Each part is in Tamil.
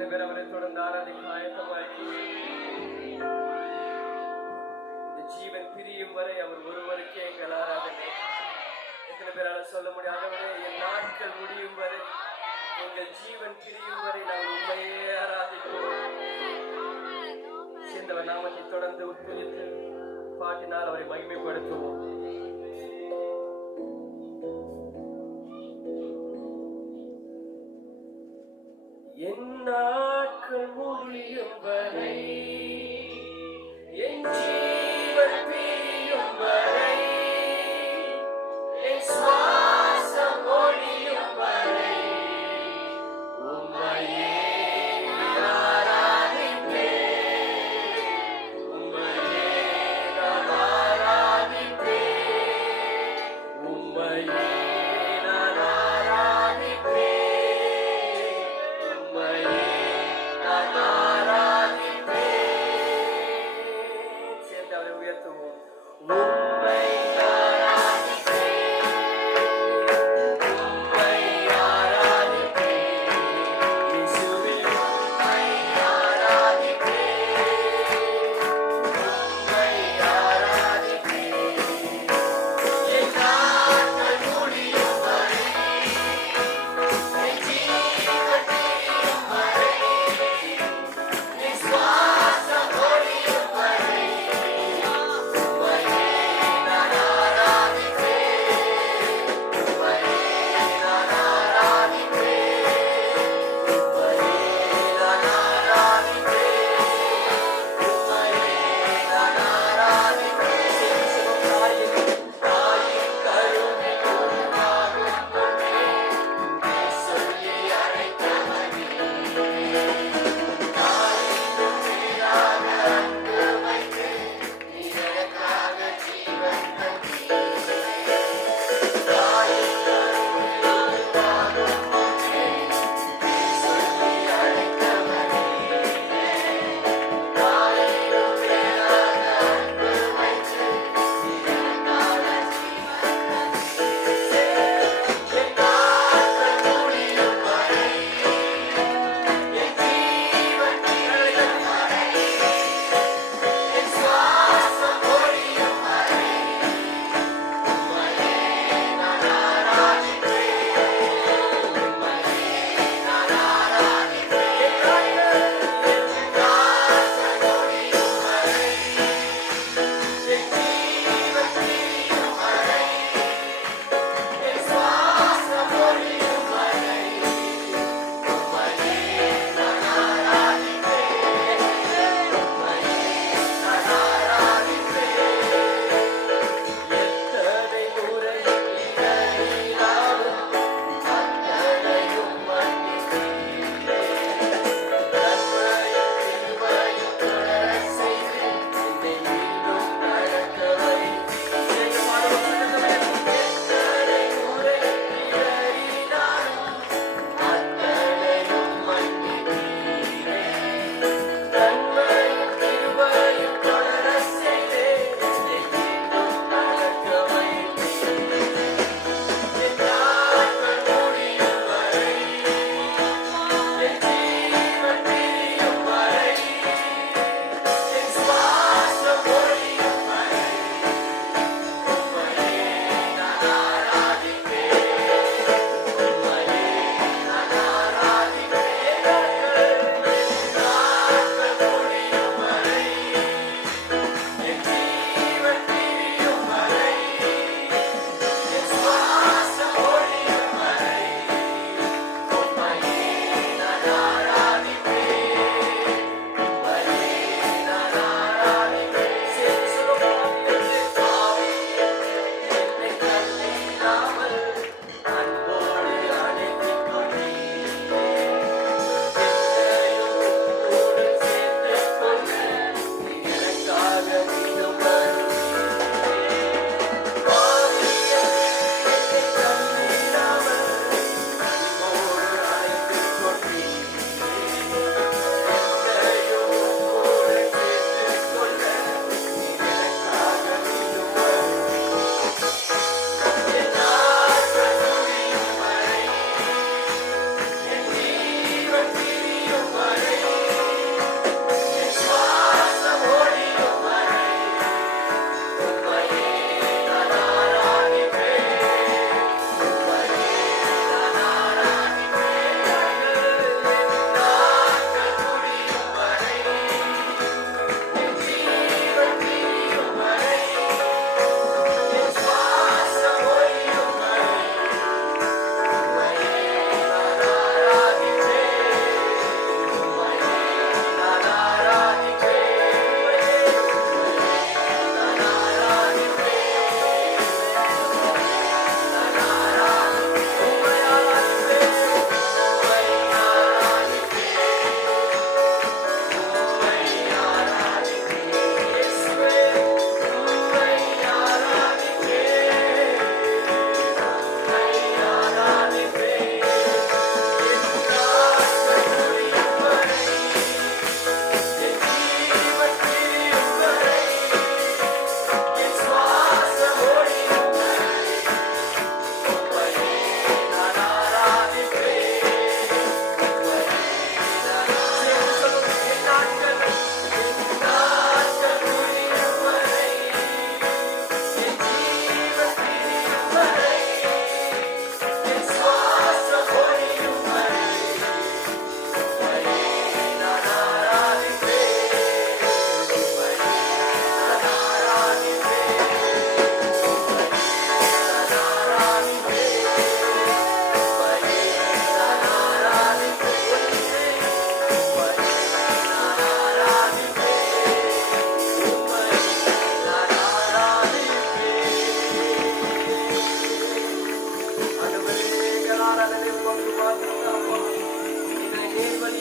எத்தனை பேர் அவரை தொடர்ந்து ஆராதிக்க ஆயத்தமாயிருக்கிறீர்கள்? இந்த ஜீவன் பிரியும் வரை அவர் ஒருவருக்கே எங்கள் ஆராதனை. எத்தனை பேரால சொல்ல முடியாதவரே, என் நாட்கள் முடியும் வரை, எங்கள் ஜீவன் பிரியும் வரை நாங்கள் உண்மையே ஆராதிப்போம். சேர்ந்தவர் நாமத்தை தொடர்ந்து உட்புதித்து பாட்டினால் அவரை மகிமைப்படுத்துவோம். என் நாட்கள் முடியும் வரை, என் ஜீவன் பிரியும் வரை, என் சுவாசம் ஒழியும் வரை உம்மையே ஆராதிப்பேன், உம்மையே நான் ஆராதிப்பேன், உம்மையே நான் ஆராதிப்பேன், உம்மையே நான் ஆராதிப்பேன்.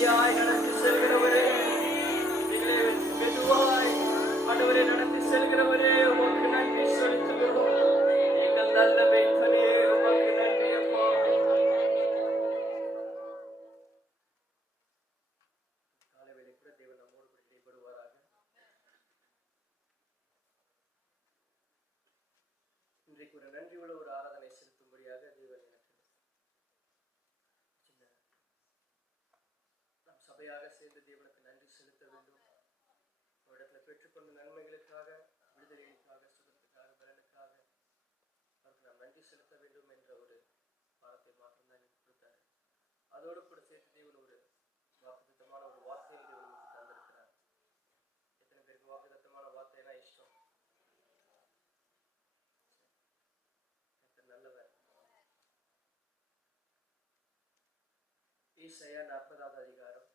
அமைதியாய் நடத்தி செல்கிறவரே, எங்களை மெதுவாய் ஆண்டவரே நடத்தி செல்கிறவரே, உமக்கு நன்றி செலுத்துகிறோம். எங்கள் நல்ல மேய்ப்பனே, உமக்கு நன்றி அப்பா. காலைவேளை கூட தேவன் நம்மோடு கூட இடைப்படுவாராக. இன்றைக்கு ஒரு நன்றி உள்ள ஒரு ஆராதனை செலுத்தும்படியாக தேவன் எனக்கு நாம் சபையாக சேர்ந்து தேவனுக்கு நன்றி செலுத்த வேண்டும். அவரிடத்துல பெற்றுக்கொண்ட நன்மைகளுக்காக, விடுதலைக்காக, சுகத்துக்காக, பலனுக்காக அவருக்கு நாம் நன்றி செலுத்த வேண்டும் என்ற ஒரு வார்த்தை மாத்திரம்தான் எனக்கு கொடுத்தாரு. அதோடு கூட சேர்த்து தேவன் ஒரு வாக்குத்தத்தமான ஒரு வார்த்தையை தேவன் தந்திருக்கிறார். எத்தனை பேருக்கு வாக்குத்தத்தமான வார்த்தைனா இஷ்டம்? நல்லவர். ஏசாயா 40வது அதிகாரம்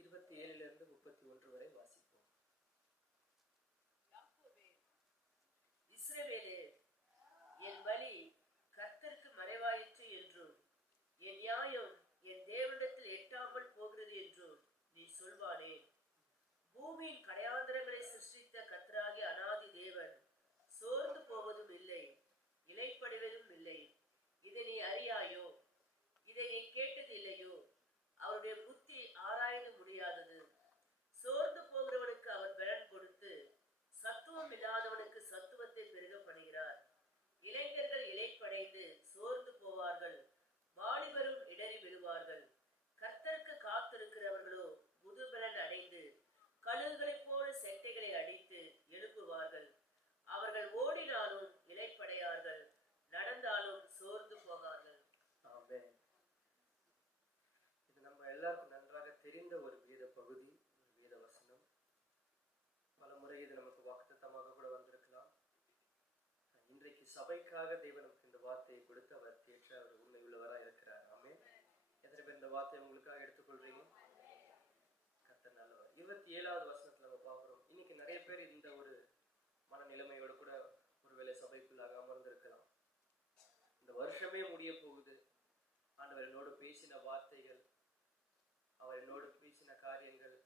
27 31 வரை வாசிப்போம். இஸ்ரவேலே, என் வழி கர்த்தருக்கு மறைவாயிற்று என்றும் என் நியாயம் என் தேவனிடத்தில் எட்டாமல் போகிறது என்றும் நீ சொல்வானே. பூமியின் கடையாந்திரங்களை சிருஷ்டித்த கர்த்தராகிய அநாதி தேவன் சோர்ந்து போவதும் இல்லை, இலைப்படைவதும் இல்லை. இதை நீ அறியாயோ? இதை நீ கேட்டது இல்லையோ? அவருடைய புத்தி ஆராய்ந்து முடியாதது. சோர்ந்து போகிறவனுக்கு அவர் பலன் கொடுத்து சத்துவம் இல்லாதவனுக்கு சத்துவத்தை பெருக பண்ணுகிறார். இளைஞர்கள் இலைப்படைந்து சோர்ந்து போவார்கள், வாலிபரும் இடறி விழுவார்கள். கர்த்தருக்கு காத்திருக்கிறவர்களோ முதுபலன் அடைந்து கழுகுகளைப் போல செட்டைகளை அடித்து எழுப்புவார்கள். அவர்கள் ஓடினாலும் இலைப்படையார்கள், நடந்தாலும் சோர்ந்து போவார்கள். ஆமென். இது நம்ம எல்லாருக்கும் நன்றாக தெரிந்த ஒரு வேத பகுதி, ஒரு வேத வசனம். பல முறை இது நமக்கு வாக்குத்தத்தமாக கூட வந்திருக்கலாம். இன்றைக்கு சபைக்காக தேவன் நமக்கு இந்த வார்த்தையை கொடுத்து அவர் கேட்டு அவர் உண்மை உள்ளவராக இருக்கிறார். ஆமென். எத்தனை பேர் இந்த வார்த்தையை உங்களுக்காக எடுத்துக்கொள்றீங்க? கர்த்தர் நல்லவர். 27வது வசனத்துல நம்ம பார்க்கிறோம். இன்னைக்கு நிறைய பேர் இந்த ஒரு மனநிலைமையோடு கூட ஒருவேளை சபைக்குள்ளாக அமர்ந்திருக்கலாம். இந்த வருஷமே முடிய போகுது. ஆண்டவர் என்னோடு பேசின வார்த்தைகள், அவர் என்னோடு பேசின காரியங்கள்,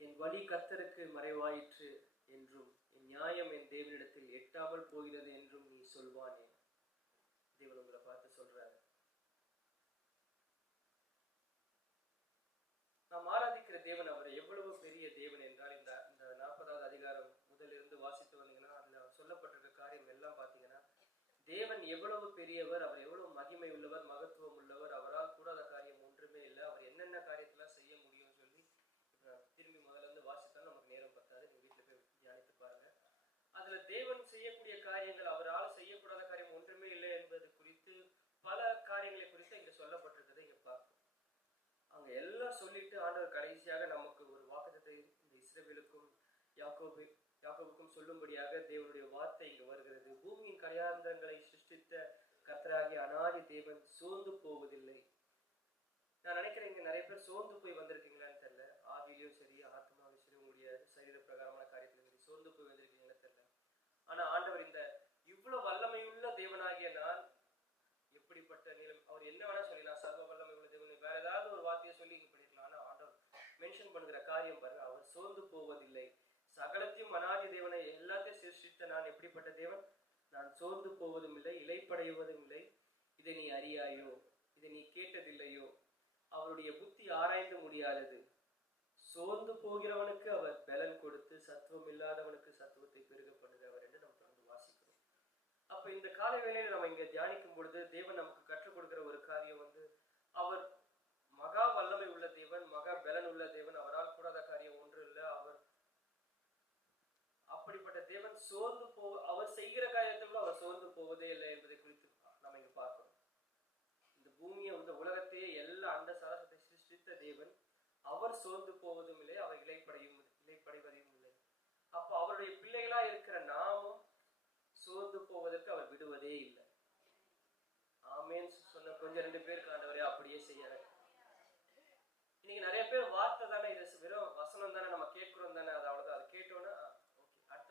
என் வழி கர்த்தருக்கு மறைவாயிற்று என்றும் என் நியாயம் என் தேவனிடத்தில் எட்டாமல் போகிறது என்றும் நீ சொல்வானே. தேவன் உங்களை பார்த்து சொல்றாரு. நாம் ஆராதிக்கிற தேவன் அவர் எவ்வளவு பெரிய தேவன் என்றால், இந்த 40வது அதிகாரம் முதலிருந்து வாசித்து வந்தீங்கன்னா அதுல சொல்லப்பட்டிருக்க காரியம் எல்லாம் பார்த்தீங்கன்னா, தேவன் எவ்வளவு பெரியவர், அவர் எவ்வளவு மகிமை உள்ளவர், மகத்துவம் உள்ளவர், அவரால் கூடாத காரியம் ஒன்றுமே இல்லை, அவர் என்னென்ன காரியத்தெல்லாம் செய்ய முடியும்னு சொல்லி திரும்பி முதல்ல இருந்து வாசித்தாலும் நமக்கு நேரம் பத்தாது. நீங்க வீட்டுல போய் தியானித்து பாருங்க. அதுல தேவன் செய்யக்கூடிய காரியங்கள், அவரால் செய்யக்கூடாத காரியம் ஒன்றுமே இல்லை என்பது குறித்து பல காரியங்களை குறித்து இங்க சொல்லப்பட்டிருக்கிறதை இங்க பார்ப்போம். அவங்க எல்லாம் சொல்லிட்டு ஆண்டவர் கடைசியாக நமக்கு ஒரு வாக்குத்தத்தை இந்த இஸ்ரவேலுக்கும் யாக்கோபுக்கும் சொல்லும்படியாக தேவனுடைய வார்த்தை இங்க வருகிறது. பூமியின் கடையாந்திரங்களை சிருஷ்டித்த கர்த்தராகிய அநாதி தேவன் சோர்ந்து போவதில்லை. நான் நினைக்கிறேன் இங்க நிறைய பேர் சோர்ந்து போய் வந்திருக்கீங்களான்னு தெரியல. ஆவிலையும் சரி, ஆத்மாவிலும் சரி, உங்களுடைய சரீர பிரகாரமான காரியத்திலும் சரி சோர்ந்து போய் வந்திருக்கீங்கன்னு தெரியல. ஆனா ஆண்டவர் இந்த இவ்வளவு வல்லமையுள்ள தேவனாகிய நான் எப்படிப்பட்ட நிலம், அவர் என்ன வேணா சொல்லி, நான் சர்வ வல்லமை உள்ள தேவன், வேற ஏதாவது ஒரு வார்த்தையை சொல்லி இங்க பண்ணிருக்கலாம். ஆனா ஆண்டவர் மென்ஷன் பண்ணுகிற காரியம் பாருங்க, அவர் சோர்ந்து போவதில்லை. சகலத்தையும் அநாதி தேவனை எல்லாத்தையும் சிருஷ்டித்த நான் எப்படிப்பட்ட தேவன், நான் சோர்ந்து போவதும் இல்லை, இலைப்படைவதும் இல்லை. இதை நீ அறியாயோ? இதை நீ கேட்டதில்லையோ? அவருடைய புத்தி ஆராய்ந்து முடியாதது. சோர்ந்து போகிறவனுக்கு அவர் பலன் கொடுத்து சத்துவம் இல்லாதவனுக்கு சத்துவத்தை பெருக பண்ணுகிறவர் என்று நம்ம தொடர்ந்து வாசிக்கிறோம். அப்ப இந்த கால வேளையில நம்ம இங்க தியானிக்கும் பொழுது தேவன் நமக்கு கற்றுக் கொடுக்கிற ஒரு காரியம் அவர் மகா வல்லமை உள்ள தேவன், மகா பலன் உள்ள தேவன், அவரால் கூடாத காரியம் ஒன்று இல்லை. அவர் அப்படிப்பட்ட தேவன் அவர் செய்கிற காரியத்தை கூட அவர் சோர்ந்து போவதே இல்லை என்பதை குறித்து நம்ம இங்க பார்க்கிறோம். இந்த பூமியை, இந்த உலகத்தையே எல்லா அண்ட சராசத்தை சிருஷ்டித்த தேவன் அவர் சோர்ந்து போவதும் இல்லை, அவர் இலைப்படைவதும் இல்லை. அப்ப அவருடைய பிள்ளைகளா இருக்கிற நாமும் சோர்ந்து போவதற்கு அவர் விடுவதே இல்லை. ஆமேன் சொன்ன கொஞ்சம் 2 பேருக்கு ஆண்டவரே அப்படியே செய்யற. இன்னைக்கு நிறைய பேர் வார்த்தை தானே, இது வெறும் வசனம் தானே, நம்ம கேட்கிறோம் தானே, அது அவ்வளவுதான், அது கேட்டோன்னா ஓகே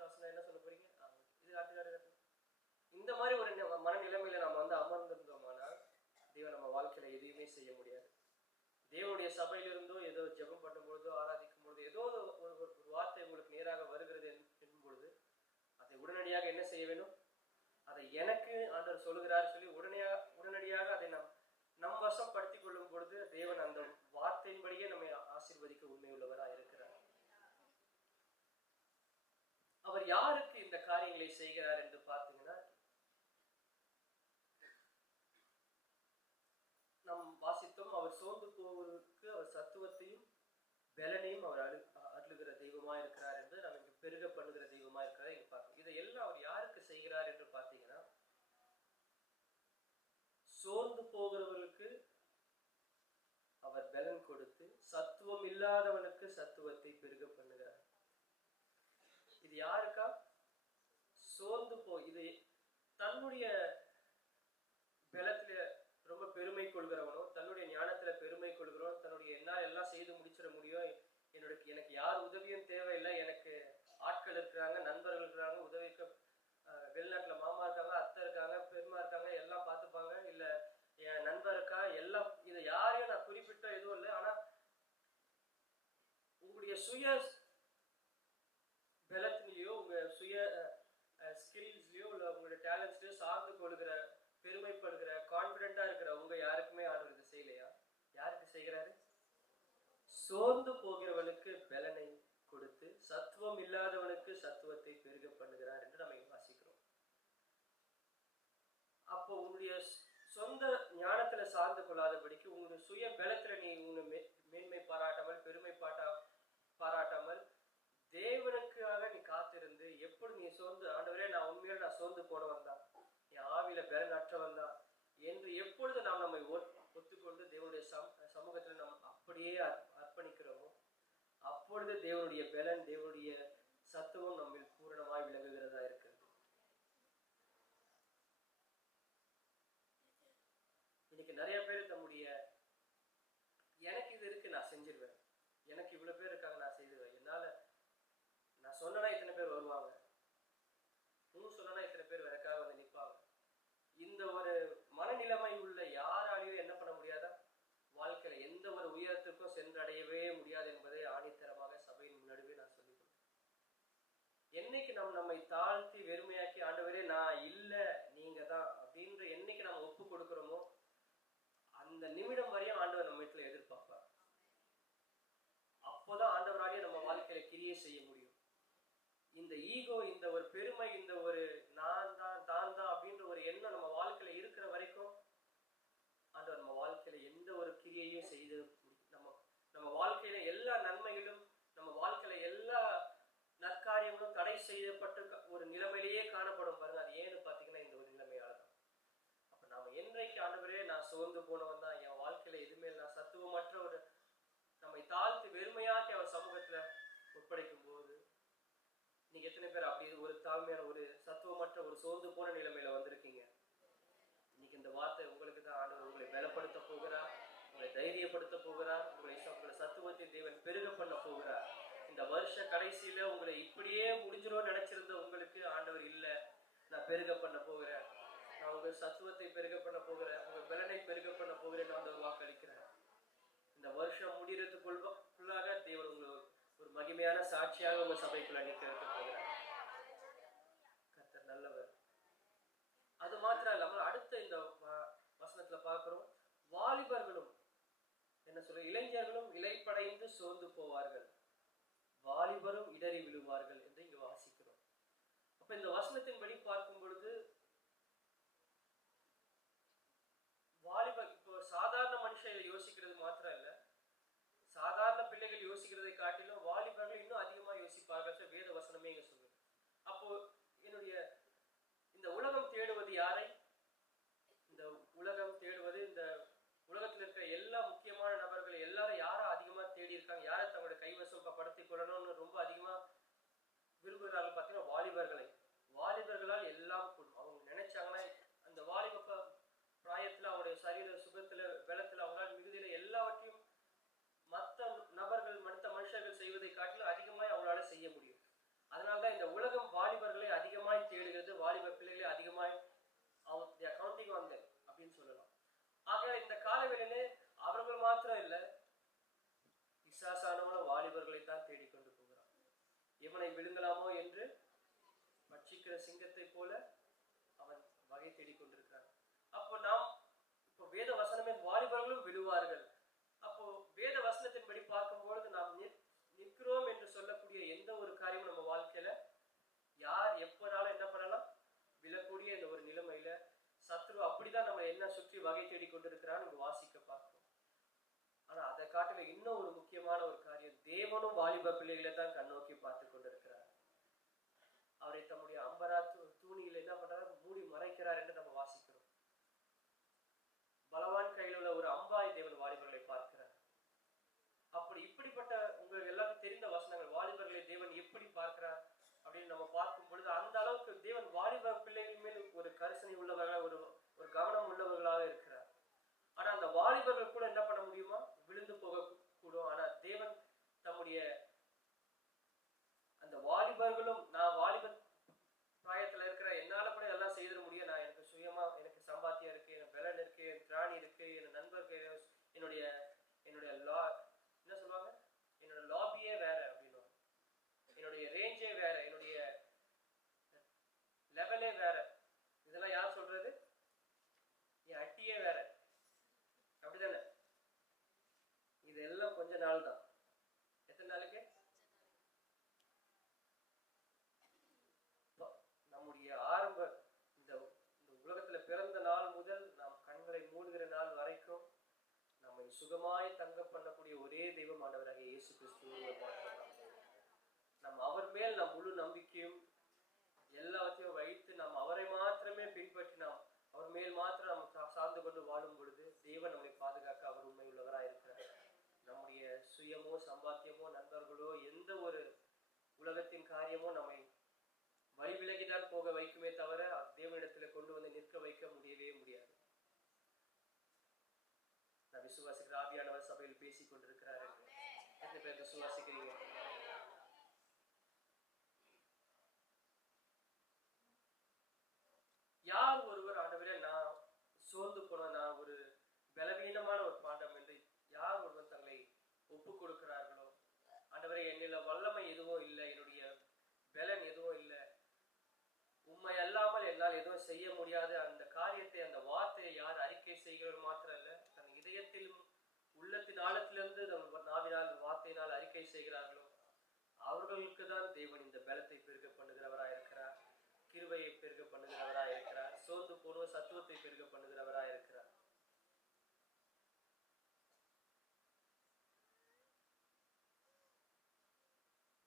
தேவனுடைய சபையிலிருந்தோ ஏதோ ஜெபம் பண்ணும் பொழுதோ ஆராதிக்கும் பொழுதோ ஏதோ ஒரு வார்த்தை உங்களுக்கு நேராக வருகிறது என்னும் பொழுது அதை உடனடியாக என்ன செய்ய வேண்டும்? அதை எனக்கு ஆண்டவர் சொல்லுகிறார் சொல்லி உடனடியாக அதை நம் வசப்படுத்திக் கொள்ளும் பொழுது தேவன் அந்த வார்த்தையின்படியே நம்மை ஆசீர்வதிக்க உண்மை உள்ளவராக இருக்கிறார். அவர் யாருக்கு இந்த காரியங்களை செய்கிறார் என்று பார்த்தீங்கன்னா, நாம் வாசித்தோம், அவர் சோர்ந்து போவதற்கு அவர் சத்துவத்தையும் பலனையும் அவர் அருளுகிற தெய்வமா இருக்கிறார் என்று நாம் இங்கு பெருக பண்ணுகிற தெய்வமா இருக்கிறார் இங்க பார்க்கணும். இதை எல்லாம் அவர் யாருக்கு செய்கிறார் என்று பார்த்தீங்கன்னா, சோர்ந்து போகிறவர்களுக்கு அவர் பலன் கொடுத்து சத்துவம் இல்லாதவனுக்கு சத்துவத்தை பெருக பண்ணுகிறார். இது யாருக்கா? சோர்ந்து இது தன்னுடைய பலத்துல ரொம்ப பெருமை கொள்கிறவனோ, தன்னுடைய ஞானத்துல பெருமை கொள்கிறோம், தன்னுடைய என்னால் எல்லாம் செய்து முடிச்சிட முடியும், எனக்கு யார் உதவியும் தேவையில்லை, எனக்கு ஆட்கள் இருக்கிறாங்க, நண்பர்கள் இருக்கிறாங்க, உதவிக்கு வெளிநாட்டுல மாமா இருக்காங்க, அத்தை இருக்காங்க, பெருமா இருக்காங்க, எல்லாம் பார்த்துப்பாங்க, இல்ல என் நண்பர் இருக்கா, எல்லாம், இது யாரையும் நான் குறிப்பிட்ட எதுவும் இல்லை. ஆனா உங்களுடைய சுய பலத்திலேயோ உங்க சுய ஸ்கில்ஸ்லயோ இல்ல உங்களுடைய டேலண்ட்ஸ்லயோ சார்ந்து கொள்கிற பெருமைப்படுகிற கான்பிடண்டா இருக்கிற உங்க யாருக்குமே ஆண்டவர் இது செய்யலையா? யாருக்கு செய்கிறாரு? சோர்ந்து போகிறவனுக்கு பலனை கொடுத்து சத்துவம் இல்லாதவனுக்கு சத்துவத்தை பெருக பண்ணுகிறார் என்று நம்ம வாசிக்கிறோம். அப்போ உங்களுடைய சொந்த ஞானத்துல சார்ந்து கொள்ளாதபடிக்கு உங்களுடைய சுய பலத்துல நீ உன்னை மேன்மை பாராட்டாமல் பெருமை பாராட்டாமல் தேவனுக்காக நீ காத்திருந்து, எப்படி நீ சோர்ந்து, ஆண்டவரே நான் உண்மையில நான் சோர்ந்து போனவன் தான், என் ஆவியில பலன் அற்றவன் தான் என்று எப்பொழுது நாம் நம்மை ஒத்துக்கொண்டு தேவனுடைய சமூகத்தில் நாம் அப்படியே அர்ப்பணிக்கிறோமோ அப்பொழுது தேவனுடைய பலன் தேவனுடைய சத்துவம் நம்மில் பூரணமாய் விளங்குகிறதா இருக்கிறது. இன்னைக்கு நிறைய பேர் தம்முடைய எனக்கு இது இருக்கு நான் செஞ்சிருவேன், எனக்கு இவ்வளவு பேர் இருக்காங்க நான் செய்திருவேன், என்னால நான் சொன்னா இத்தனை பேர் வருவாங்க, சொன்னா இத்தனை பேர் எனக்காக வந்து நிற்பாங்க, இந்த ஒரு மனநிலைமை உள்ள யாராலையும் என்ன பண்ண முடியாதா? வாழ்க்கையில எந்த ஒரு உயரத்துக்கும் சென்றடையவே முடியாது என்பதை ஆணித்தரமாக சபையின் நடுவே நான் சொல்லிக் கொடுத்தேன். என்னைக்கு நம்மை தாழ்த்தி வெறுமையாக்கி ஆண்டவரே நான் இல்ல நீங்க தான் அப்படின்ற என்னைக்கு நம்ம ஒப்பு கொடுக்கிறோமோ அந்த நிமிடம் வரையும் ஆண்டவர் நம்ம வீட்டுல எதிர்பார்ப்பார். அப்போதான் ஆண்டவராலேயே நம்ம வாழ்க்கையில கிரியை செய்ய முடியும். இந்த ஈகோ, இந்த ஒரு பெருமை, இந்த ஒரு நான் தான் அப்படின்ற ஒரு எண்ணம் நம்ம வாழ்க்கையில இருக்கிற வரைக்கும் ஆண்டவர் நம்ம வாழ்க்கையில எந்த ஒரு கிரியையும் செய்து நம்ம வாழ்க்கையில எல்லா நன்மைகளும், நம்ம வாழ்க்கையில எல்லா நற்காரியங்களும் தடை செய்யப்பட்டு ஒரு நிலைமையிலேயே காணப்படும் பாருங்க. அது ஏன்னு பாத்தீங்கன்னா இந்த ஒரு நிலைமையால தான். அப்ப நாம என்றைக்கு ஆண்டவரே நான் சோர்ந்து போனவன் தான், என் வாழ்க்கையில எதுவுமே நான் சத்துவமற்ற ஒரு நம்மை தாழ்த்து வெறுமையாக்கி அவர் சமூகத்துல ஒப்படைக்கும் போது, நீங்க எத்தனை பேர் அப்படி ஒரு தாழ்மையான ஒரு சத்துவமற்ற ஒரு சோர்ந்து போன நிலைமையில வந்திருக்கீங்க? இன்னைக்கு இந்த வார்த்தை உங்களுக்கு தான். ஆண்டவர் உங்களை பலப்படுத்த போகிறார், உங்களை தைரியப்படுத்த போகிறார், உங்களை சத்துவத்தை தேவன் பெருக பண்ண போகிறார். இந்த வருஷ கடைசியில உங்களை இப்படியே முடிஞ்சிடும் நினைச்சிருந்த உங்களுக்கு ஆண்டவர் இல்ல, நான் பெருக பண்ண போகிறேன், நான் உங்க சத்துவத்தை பெருக பண்ண போகிறேன், உங்க பலனை பெருக பண்ண போகிறேன் ஆண்டவர் வாக்களிக்கிறேன். இந்த வருஷம் முடிகிறதுக்குள்ளாக தேவன் உங்களை ஒரு மகிமையான சாட்சியாக உங்க சபைக்குள்ள நிற்க போகிறார். கர்த்தர் நல்லவர். அது மாத்திரம் இல்லாமல் அடுத்த இந்த வசனத்துல பார்க்கிறோம், வாலிபர்களும் என்ன சொல்ற, இளைஞர்களும் இலைப்படைந்து சோர்ந்து போவார்கள், வாலிபரும் இடறி விழுவார்கள் என்று இங்க வாசிக்கிறோம். அப்ப இந்த வசனத்தின்படி பார்க்கும் பொழுது வாலிபர் இப்போ சாதாரண மனுஷன் யோசிக்கிறது மாத்திரம் இல்ல, சாதாரண பிள்ளைகள் யோசிக்கிறதை காட்டிலும் வாலிபர்கள் இன்னும் அதிகமா யோசிப்பார்கள். வேத வசனமே இங்க சொல்லுது. அப்போ என்னுடைய இந்த உலகம் தேடுவது யாரை? இந்த உலகம் தேடுவது இந்த உலகத்தில் இருக்கிற எல்லா முக்கியமான நபர்கள் எல்லாரும் யாரை அதிகமா தேடி இருக்காங்க, யாரை தங்களுடைய கைவசம் படுத்திக் கொள்ளணும்னு ரொம்ப அதிகமா விரும்புகிறார்கள் பார்த்தீங்கன்னா வாலிபர்களை. வாலிபர்களால் எல்லாம் கூடும். அவங்க நினைச்சாங்கன்னா அந்த வாலிப பிராயத்துல அவங்களுடைய சரீர சுகத்துல பலத்துல அவங்களால் மிகுதியில எல்லாவற்றையும் மற்ற நபர்கள் மற்ற மனுஷர்கள் செய்வதை காட்டிலும் அதிகமாய் அவங்களால செய்ய முடியும். அதனால்தான் இந்த உலகம் வாலிபர்களை அதிகமாய் தேடுகிறது, வாலிப பிள்ளைகளை அதிகமாய் கவுண்டிங் ஆன் தெம் அப்படின்னு சொல்லலாம். ஆக இந்த காலவெளியிலே அவர்கள் மாத்திரம் இல்ல, எவனை விழுங்கலாமோ என்று பட்சிக்கிற சிங்கத்தை போல அவன் வகை தேடிக் கொண்டிருக்கிறான். அப்போ நாம் இப்போ வேத வசனமே வாலிபர்களும் விழுவார்கள். அப்போ வேத வசனத்தின்படி பார்க்கும்பொழுது நாம் நிற்கிறோம் என்று சொல்லக்கூடிய எந்த ஒரு காரியமும் நம்ம வாழ்க்கையில யார் எப்போனாலும் என்ன பண்ணலாம், விழக்கூடிய இந்த ஒரு நிலைமையில சத்ரு அப்படிதான் நம்ம என்ன சுற்றி வகை தேடி கொண்டிருக்கிறான்னு வாசிக்க பார்க்கிறோம். ஆனா அதை காட்டில இன்னும் ஒரு முக்கியமான ஒரு காரியம், தேவனும் வாலிப பிள்ளைகளை தான் கண்ணோக்கி பார்த்து கொண்டிருக்கிறார். அவரை தம்முடைய அம்பரா தூணியில் என்ன பண்றாரு, மூடி மறைக்கிறார் என்று நம்ம வாசிக்கிறோம். பலவான் கையில் உள்ள ஒரு அம்பாய் தேவன் வாலிபர்களை பார்க்கிறார். அப்படி இப்படிப்பட்ட உங்களுக்கு எல்லாருக்கும் தெரிந்த வசனங்கள், வாலிபர்களை தேவன் எப்படி பார்க்கிறார் அப்படின்னு நம்ம பார்க்கும் பொழுது அந்த அளவுக்கு தேவன் வாலிப பிள்ளைகள் மேல் ஒரு கரிசனை உள்ளவர்களாக ஒரு கவனம் உள்ளவர்களாக இருக்கிறார். ஆனா அந்த வாலிபர்கள் கூட என்ன பண்ண முடியுமா, விழுந்து போக கூடும். ஆனா தேவன் தம்முடைய அந்த வாலிபர்களும், நான் வாலிப பிராயத்துல இருக்கிற என்னால கூட எல்லாம் செய்திட முடியும், நான் எனக்கு சுயமா எனக்கு சம்பாத்தியம் இருக்கு, எனக்கு பலன் இருக்கு, எனக்கு திராணி இருக்கு, என் நண்பர்கள், என்னுடைய என்ன சொல்லுவாங்க, என்னோட லாபியே வேற அப்படின்னு, என்னுடைய ரேஞ்சே வேற, என்னுடைய லெவலே வேற. இதெல்லாம் யார் சொல்றது, என் அட்டியே வேற, அப்படிதானே? இதெல்லாம் கொஞ்ச நாள் தான். எத்தனை நாளுக்கு? நம்முடைய ஆரம்ப இந்த உலகத்துல பிறந்த நாள் முதல் நாம் கண்களை மூடுகிற நாள் வரைக்கும் நம்மை சுகமாய் தங்க பண்ணக்கூடிய ஒரே தெய்வம் ஆண்டவராகிய இயேசு கிறிஸ்துவை பார்க்கிறோம். நம் அவர் மேல் நம் முழு நம்பிக்கையும் எல்லாத்தையும் வைத்து நாம் அவரை மாத்திரமே பின்பற்றி நாம் அவர் மேல் மாத்திரம் நாம் சார்ந்து கொண்டு வாழும் பொழுது தேவன் நம்மை பாதுகாக்க அவர் உண்மை உள்ளவராக இருக்கிறார். நம்முடைய சுயமோ சம்பாத்தியமோ நண்பர்களோ எந்த ஒரு உலகத்தின் காரியமோ நம்மை வழி விலகிதான் போக வைக்குமே தவிர தேவனிடத்துல கொண்டு வந்து நிற்க வைக்க முடியவே முடியாது. நான் விசுவாசிக்கிற ஆவியானவர் சபையில் பேசிக் கொண்டிருக்கிறார். எத்தனை பேர் விசுவாசிக்கிறீங்க? யார் ஒருவர் ஆண்டவரே நான் சோர்ந்து போன, நான் ஒரு பலவீனமான ஒரு பாண்டம் என்று யார் ஒருவர் தங்களை ஒப்பு கொடுக்கிறார்களோ, ஆண்டவரே என்னில வல்லமை எதுவும் இல்லை, என்னுடைய பலன் எதுவும் இல்லை, உண்மை அல்லாமல் என்னால் எதுவும் செய்ய முடியாது, அந்த காரியத்தை அந்த வார்த்தையை யார் அறிக்கை செய்கிறவர் மாத்திரம் இல்ல, தன் இதயத்திலும் உள்ளத்தின் ஆழத்திலிருந்து நாவினால் வார்த்தையினால் அறிக்கை செய்கிறார்களோ அவர்களுக்கு தான் தேவன் இந்த பலத்தை பெருக பண்ணுகிறவராய் இருக்கிறார், கிருபையை பெருக பண்ணுகிறவராய் இருக்கிறார், சோர்ந்து போன சத்துவத்தை பெருக பண்ணுகிறவராய் இருக்கிறார்.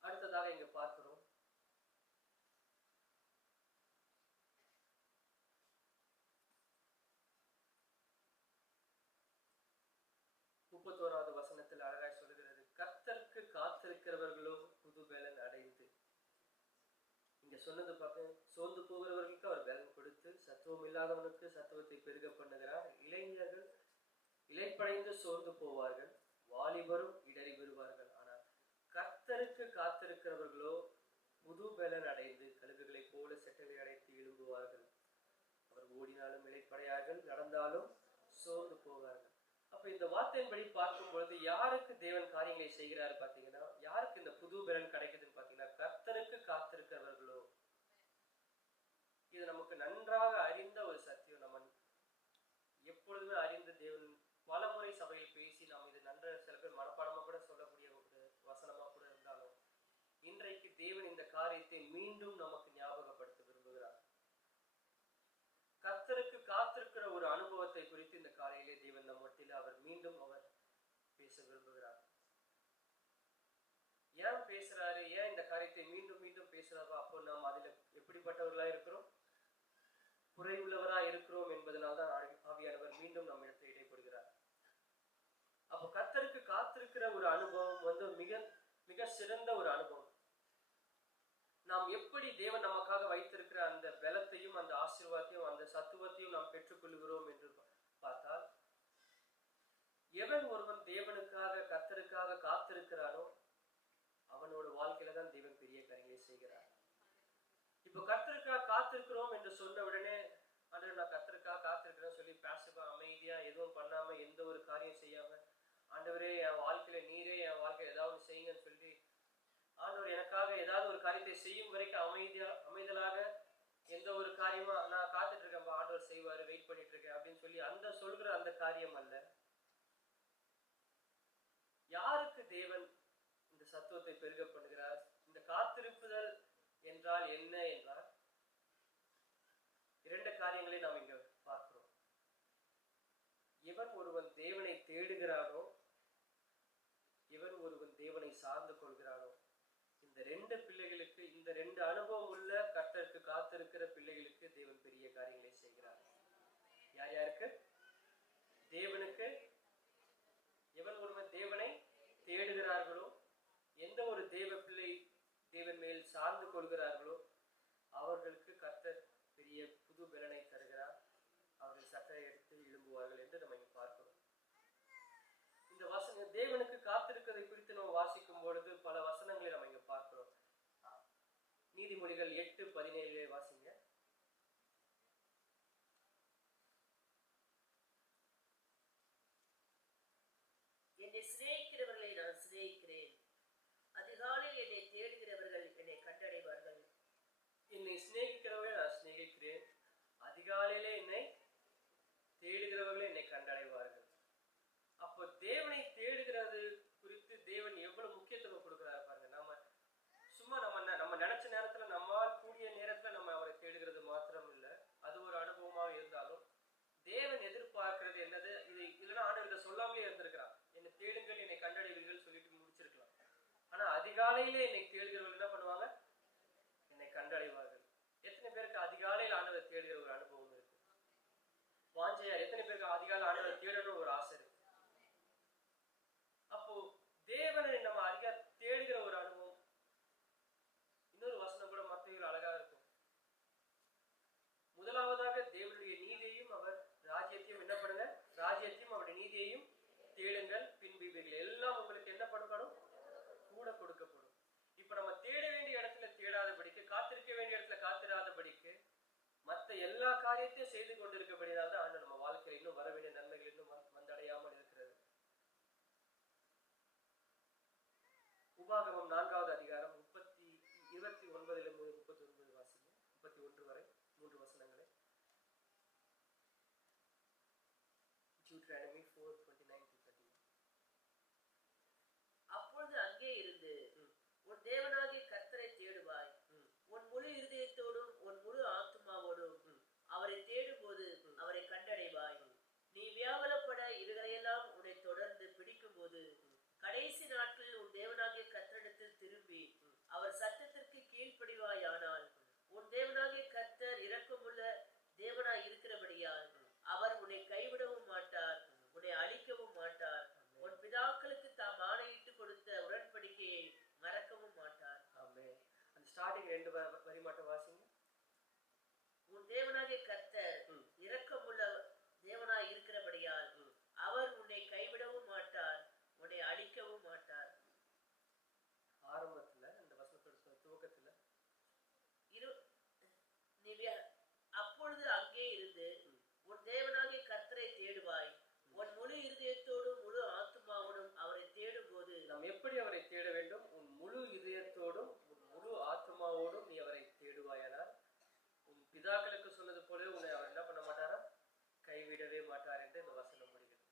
அடுத்ததாக இங்க பார்க்கிறோம், 31வது வசனத்தில் அழகாய் சொல்லுகிறது, கர்த்தருக்கு காத்திருக்கிறவர்களோ புது பலன் அடைந்து. இங்க சொன்னது பார்க்க, சோர்ந்து போகிறவர்களுக்கு அவர் பலன் கொடுத்து சத்துவம் இல்லாதவனுக்கு சத்துவத்தை பெருக பண்ணுகிறார். இளைஞர்கள் இலைப்படைந்து சோர்ந்து போவார்கள், வாலிபரும் இடறி விடுவார்கள். ஆனால் கர்த்தருக்கு காத்திருக்கிறவர்களோ புது பலன் அடைந்து கழுகுகளைப் போல செட்டலை அடைத்து எழும்புவார்கள். அவர் ஓடினாலும் இலைப்படையார்கள், நடந்தாலும் சோர்ந்து போவார்கள். அப்ப இந்த வார்த்தையின்படி பார்க்கும் பொழுது யாருக்கு தேவன் காரியங்களை செய்கிறாரு பாத்தீங்கன்னா, யாருக்கு இந்த புது பலன் கிடைக்குதுன்னு பாத்தீங்கன்னா, கர்த்தருக்கு காத்திருக்கிறவர்களோ. இது நமக்கு நன்றாக அறிந்த ஒரு சத்தியம். நம்ம எப்பொழுதுமே அறிந்த தேவன் பல முறை சபையில் பேசி நாம் இது நன்ற சில பேர் மனப்பாடமா கூட சொல்லக்கூடிய ஒரு வசனமா கூட இருந்தாலும், இன்றைக்கு தேவன் இந்த காரியத்தை மீண்டும் நமக்கு ஞாபகப்படுத்த விரும்புகிறார். கர்த்தருக்கு காத்திருக்கிற ஒரு அனுபவத்தை குறித்து இந்த காலையிலே தேவன் நம்மத்தில் அவர் மீண்டும் அவர் பேச விரும்புகிறார். ஏன் பேசுறாரு, ஏன் இந்த காரியத்தை மீண்டும் மீண்டும் பேசுறாரோ, அப்போ நாம் அதுல எப்படிப்பட்டவர்களா இருக்கிறோம், குறைவுள்ளவரா இருக்கிறோம் என்பதனால்தான் ஆவியானவர் மீண்டும் நம்ம இடத்தில் இடைப்படுகிறார். அப்போ கர்த்தருக்கு காத்திருக்கிற ஒரு அனுபவம் மிக மிக சிறந்த ஒரு அனுபவம். நாம் எப்படி தேவன் நமக்காக வைத்திருக்கிற அந்த பலத்தையும் அந்த ஆசீர்வாதத்தையும் அந்த சத்துவத்தையும் நாம் பெற்றுக்கொள்கிறோம் என்று பார்த்தால், எவன் ஒருவன் தேவனுக்காக கர்த்தருக்காக காத்திருக்கிறானோ அவனோட வாழ்க்கையில தான் தேவன் பெரிய காரியங்களை செய்கிறார். இப்போ கர்த்தருக்காக காத்திருக்கிறோம் என்று சொன்ன உடனே, ஆண்டவர் நான் கர்த்தருக்காக காத்திருக்கிறேன்னு சொல்லி பாசிவா அமைதியா எதுவும் பண்ணாம எந்த ஒரு காரியம் செய்யாம, ஆண்டவரே என் வாழ்க்கையில நீரே என் வாழ்க்கையில ஏதாவது செய்யுங்கன்னு சொல்லி ஆண்டவர் எனக்காக ஏதாவது ஒரு காரியத்தை செய்யும் வரைக்கும் அமைதலாக எந்த ஒரு காரியமா நான் காத்துட்டு இருக்கேன், ஆண்டவர் செய்வாரு, வெயிட் பண்ணிட்டு இருக்கேன் அப்படின்னு சொல்லி அந்த சொல்கிற அந்த காரியம் அல்ல. யாருக்கு தேவன் இந்த சத்துவத்தை பெருக பண்ணுகிறார்? இந்த காத்திருப்புதல் என்றால் என்ன என்றால் இரண்டு காரியங்களை நாம் இங்க பார்க்கிறோம். எவன் ஒருவன் தேவனை தேடுகிறானோ, எவன் ஒருவன் தேவனை சார்ந்து கொள்கிறானோ, இந்த ரெண்டு பிள்ளைகளுக்கு, இந்த ரெண்டு அனுபவம் உள்ள கர்த்தருக்கு காத்திருக்கிற பிள்ளைகளுக்கு தேவன் பெரிய காரியங்களை செய்கிறார். யார் யாருக்கு? தேவனுக்கு. எவன் ஒருவன் தேவனை தேடுகிறார்களோ, எந்த ஒரு தேவ பிள்ளை தேவன் மேல் சார்ந்து கொள்கிறார்களோ அவர்களுக்கு கர்த்தர் பெரிய புது பலனை தருகிறார். அவர்கள் சட்டை எடுத்து எழும்புவார்கள் என்று நம்ம இங்க பார்க்கிறோம். இந்த வசன தேவனுக்கு காத்திருக்கிறதை குறித்து நம்ம வாசிக்கும் பொழுது பல வசனங்களை நம்ம இங்க பார்க்கிறோம். நீதிமொழிகள் 8:17 வாசிங்க. என்னை சிநேகிக்கிறவர்களை நான் சிநேகிக்கிறேன், அதிகாலையில் என்னை தேடுகிறவர்கள் என்னை கண்டடைவார்கள். என்னை சிநேகிக்கிறவர்களை நான் சிநேகிக்கிறேன், அதிகாலையிலே என்னை தேடுகிறவர்களே என்னை கண்டடைவார்கள். அப்போ தேவனை தேடுகிறது குறித்து தேவன் எவ்வளவு முக்கியத்துவம் கொடுக்கிறார் பாருங்க. நம்ம நினைச்ச நேரத்துல, நம்மால் கூடிய நேரத்துல நம்ம அவரை தேடுகிறது மாத்திரம் இல்லை, அது ஒரு அனுபவமாக இருந்தாலும் தேவன் எதிர்பார்க்கிறது என்னது? இது இல்லைன்னா ஆண்டவர்கள் சொல்லாமலே இருந்திருக்கிறான், என்னை தேடுங்கள் என்னை கண்டடைவீர்கள் சொல்லிட்டு முடிச்சிருக்கலாம். ஆனா அதிகாலையிலே என்னை தேடுகிறவர்கள் என்ன பண்ணுவாங்க? என்னை கண்டடைவார்கள். எத்தனை பேருக்கு அதிகாலையில் ஆண்டவரை தேடுகிற ஒரு அனுபவம் இருக்கு? வாஞ்சையார் எத்தனை பேருக்கு அதிகாலை ஆண்டவரை தேடணும் ஒரு ஆசை இருக்கு? அப்போ தேவனை நம்ம அதிக தேடுகிற ஒரு அனுபவம். இன்னொரு வசனம் கூட மத்தேயுல அழகா இருக்கும். முதலாவதாக தேவனுடைய நீதியையும் அவர் ராஜ்யத்தையும் என்ன பண்ணுங்க? ராஜ்யத்தையும் அவருடைய நீதியையும் தேடுங்கள், பின்பு இவைகள் எல்லாம் உங்களுக்கு என்ன பண்ணப்படும்? கூட கொடுக்கப்படும். இப்ப நம்ம தேட வேண்டிய இடத்துல தேடாதபடிக்கு, காத்திருக்க வேண்டிய இடத்துல காத்திராதபடிக்கு, மற்ற எல்லா காரியத்தையும் செய்து கொண்டிருக்கபடினால்தான் ஆண்டு நம்ம வாழ்க்கையில இன்னும் வர வேண்டிய நன்மைகள் இன்னும் வந்தடையாமல் இருக்கிறது. உபாகமம் 4வது அதிகாரம் 29 39 வாசிங்க. 31 வரை 3 வசனங்களை. Deuteronomy 4:29-30. அப்பொழுது அங்கே இருந்து உன் தேவனாகிய கர்த்தரை தேடுவாய், உன் முழு இருதயத்தோடும் உன் முழு ஆத்துமாவோடும் அவரை தேடும்போது அவரை கண்டடைவாய். நீ வியாகுலப்பட இவைகளையெல்லாம் உன்னை தொடர்ந்து பிடிக்கும் போது கடைசி நாட்களில் உன் தேவனாகிய கர்த்தரிடத்தில் திரும்பி அவர் சத்தத்திற்கு கீழ்ப்படிவாயானால், உன் தேவனாகிய கர்த்தர் இரக்கமுள்ள தேவனாய் இருக்கிறபடியால் அவர் உன்னை கைவிடவும் மாட்டார், உன்னை அழிக்கவும் மாட்டார், உன் பிதாக்களுக்கு தாம் ஆணையிட்டு கொடுத்த உடன்படிக்கையை மறக்கவும் மாட்டார். ஆமென். அந்த ஸ்டார்டிங் 2 வரி மட்டும் வாசிங்க. உன் தேவனாகிய கர்த்தர் இரக்கமுள்ள தேவனாய் இருக்கிறபடியால் அவர் உன்னை கைவிடவும் மாட்டார், உன்னை அழிக்கவும் மாட்டார். ஆரம்பத்துல அந்த வசனத்தோட துவக்கத்துல அப்பொழுது அங்கே இருந்து உன் தேவனாகிய கர்த்தரை தேடுவாய், உன் முழு இருதயத்தோடும் முழு ஆத்துமாவோடும் அவரை தேடும் போது. நாம் எப்படி அவரை தேட வேண்டும்? உன் முழு இதயத்தோடும் உன் முழு ஆத்மாவோடும் நீ அவரை தேடுவாயானால், உன் பிதாக்களுக்கு சொன்னது போல உன்னை அவர் என்ன பண்ண மாட்டாரா? கைவிடவே மாட்டார் என்று இந்த வசனம் முடிகிறது.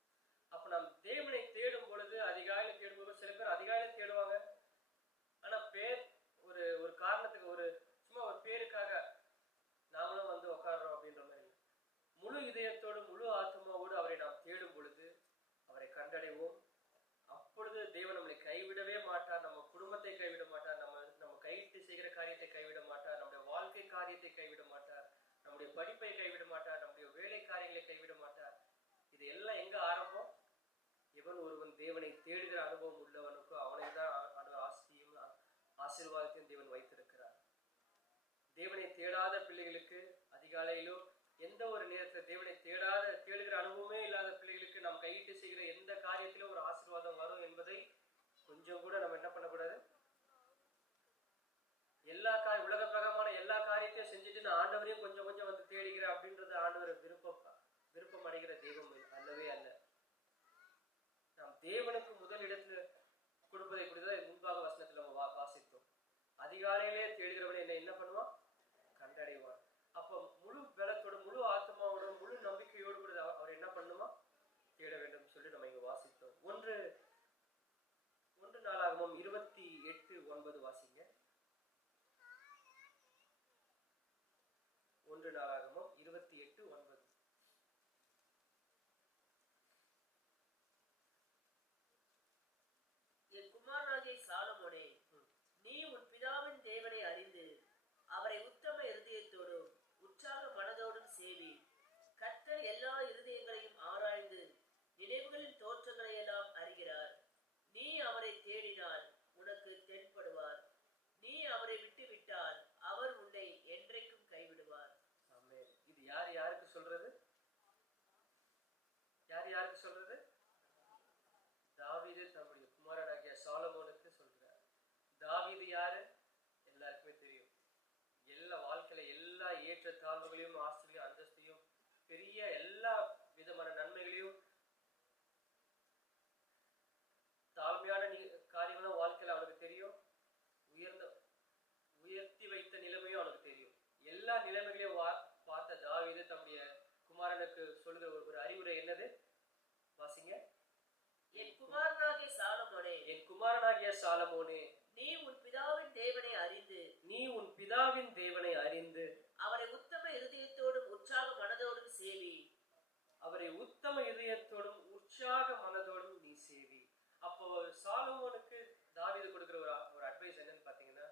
அப்ப நாம் தேவனை தேடும் பொழுது, அதிகாலையில் தேடும்போது, சில பேர் அதிகாலையில் தேடுவாங்க, ஆனா ஒரு காரணத்துக்கு, சும்மா ஒரு பேருக்காக நாங்களும் வந்து உட்காடுறோம் அப்படின்ற மாதிரி. முழு இதயத்தோடு முழு ஆத்மாவோடு அவரை நாம் தேடும் பொழுது அவரை கண்டடைவோம். அப்பொழுது தேவன் நம்மளை கைவிடவே மாட்டார், நம்ம குடும்பத்தை கைவிட மாட்டார், நம்ம கையிட்டு செய்கிற காரியத்தை கைவிட மாட்டார், நம்முடைய வாழ்க்கை காரியத்தை கைவிட மாட்டார், நம்முடைய படிப்பை கைவிட மாட்டார், நம்முடைய வேலை காரியங்களை கைவிட மாட்டார். இது எல்லாம் எங்க ஆரம்பம்? எவன் ஒருவன் தேவனை தேடுகிற அனுபவம் உள்ளவனுக்கு அவனை தான் ஆசையும் ஆசீர்வாதத்தையும் தேவன் வைத்திருக்கிறார். தேவனை தேடாத பிள்ளைகளுக்கு அதிகாலையிலோ எந்த ஒரு நேரத்தில் தேவனை தேடுகிற அனுபவமே இல்லாத பிள்ளைகளுக்கு நாம் கையிட்டு செய்கிற எந்த காரியத்திலும் ஒரு ஆசீர்வாதம் வரும் என்பதை கொஞ்சம் கூட நம்ம என்ன பண்ணக்கூடாது. உலக பிரகமான எல்லா காரியத்தையும் செஞ்சுட்டு நான் ஆண்டவரையும் கொஞ்சம் கொஞ்சம் வந்து தேடுகிறேன் அப்படின்றது ஆண்டவர் விருப்பம் அடைகிற தெய்வம் அல்லவே அல்ல. நாம் தேவனுக்கு முதல் இடத்துல கொடுப்பதை குறித்து முன்பாக வசனத்தில் நம்ம வாசித்தோம். அதிகாலையிலே தேடுகிறவன் என்னை என்ன பண்ணுவான்? கண்டடைவான். அப்ப முழு பலத்தோட, முழு ஆத்மாவோட, முழு நம்பிக்கையோடு கூட அவர் என்ன பண்ணுமா? தேட வேண்டும் சொல்லி நம்ம இங்க வாசித்தோம். ஒன்று நாளாகமம் 28:9 வாசிங்க. 1 நாளாகமம் 28:9. என் குமாரனாகிய சாலமோனே, நீ உன் பிதாவின் தேவனை அறிந்து அவரை உத்தம இருதயத்தோடும் உற்சாக மனதோடும் சேவி. கர்த்தர் எல்லா இருதயங்களையும் ஆராய்ந்து நினைவுகளின் தோற்றங்களை எல்லாம் அறிகிறார். நீ அவரை தேடினால் உனக்கு தென்படுவார். நீ அவரை விட்டு விட்டால் அவர் உன்னை என்றைக்கும் கைவிடுவார். ஆமென். இது யாருக்கு சொல்றது? யாருக்கு சொல்றது? தாவீது தம்முடைய குமாரனாகிய சாலமோனுக்கு சொல்றார். தாவீது யாரு? எல்லாருக்குமே தெரியும். எல்லா வாழ்க்கையில எல்லா ஏற்ற தாழ்வுகளையும், ஆஸ்திரையும், அந்தஸ்தையும், பெரிய எல்லா விதமான நன்மைகளையும், தாழ்மையான காரியங்களும் வாழ்க்கையில அவனுக்கு தெரியும். உயர்த்தி வைத்த நிலைமையும் அவனுக்கு தெரியும். எல்லா நிலைமைகளையும் பார்த்த தாவீது தம்முடைய குமாரனுக்கு சொல்லுகிற ஒரு அறிவுரை என்னது? வாசிங்க. என் குமாரனாகிய சாலமோனே, என் குமாரனாகிய சாலமோனே, நீ உன் பிதாவின் தேவனை அறிந்து, நீ உன் பிதாவின் தேவனை அறிந்து அவரை உத்தம இருதயத்தோடும் உற்சாக மனதோடும் சேவி. அவரை உத்தம இதயத்தோடும் உற்சாக மனதோடும் நீ சேவி. அப்போ சாலமோனுக்கு தாவீது கொடுக்கிற ஒரு அட்வைஸ் என்னன்னு பாத்தீங்கன்னா,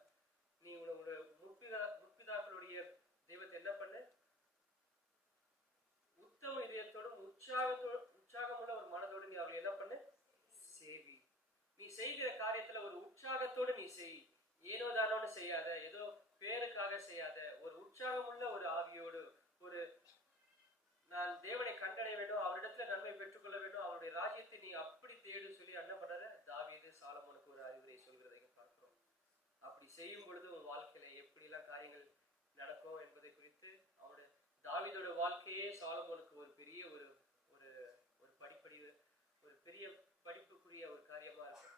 நீ உன்னோட முற்பிதாக்களுடைய தெய்வத்தை என்ன பண்ணு? உத்தம இதயத்தோடும் உற்சாகமுள்ள ஒரு மனதோடு நீ அவரை என்ன பண்ணு? சேவி. நீ செய்கிற காரியத்துல ஒரு உற்சாகத்தோடு நீ செய். ஏனோ தானோன்னு செய்யாத, ஏதோ பேருக்காக செய்யாத. ஒரு உற்சாகமுள்ள ஒரு ஆவியோடு, ஒரு நான் தேவனை கண்டடைய வேண்டும், அவரிடத்துல நன்மை பெற்றுக்கொள்ள வேண்டும், அவருடைய ராஜ்யத்தை நீ அப்படி தேடு சொல்லி என்ன பண்ற? தாவீது சாலமோனுக்கு ஒரு அறிவுரை சொல்கிறதை பார்க்கிறோம். அப்படி செய்யும் பொழுது உன் வாழ்க்கையில எப்படி எல்லாம் காரியங்கள் நடக்கும் என்பதை குறித்து அவருடைய தாவீதோட வாழ்க்கையே சாலமோனுக்கு ஒரு பெரிய ஒரு பெரிய படிப்புக்குரிய ஒரு காரியமா இருக்கும்.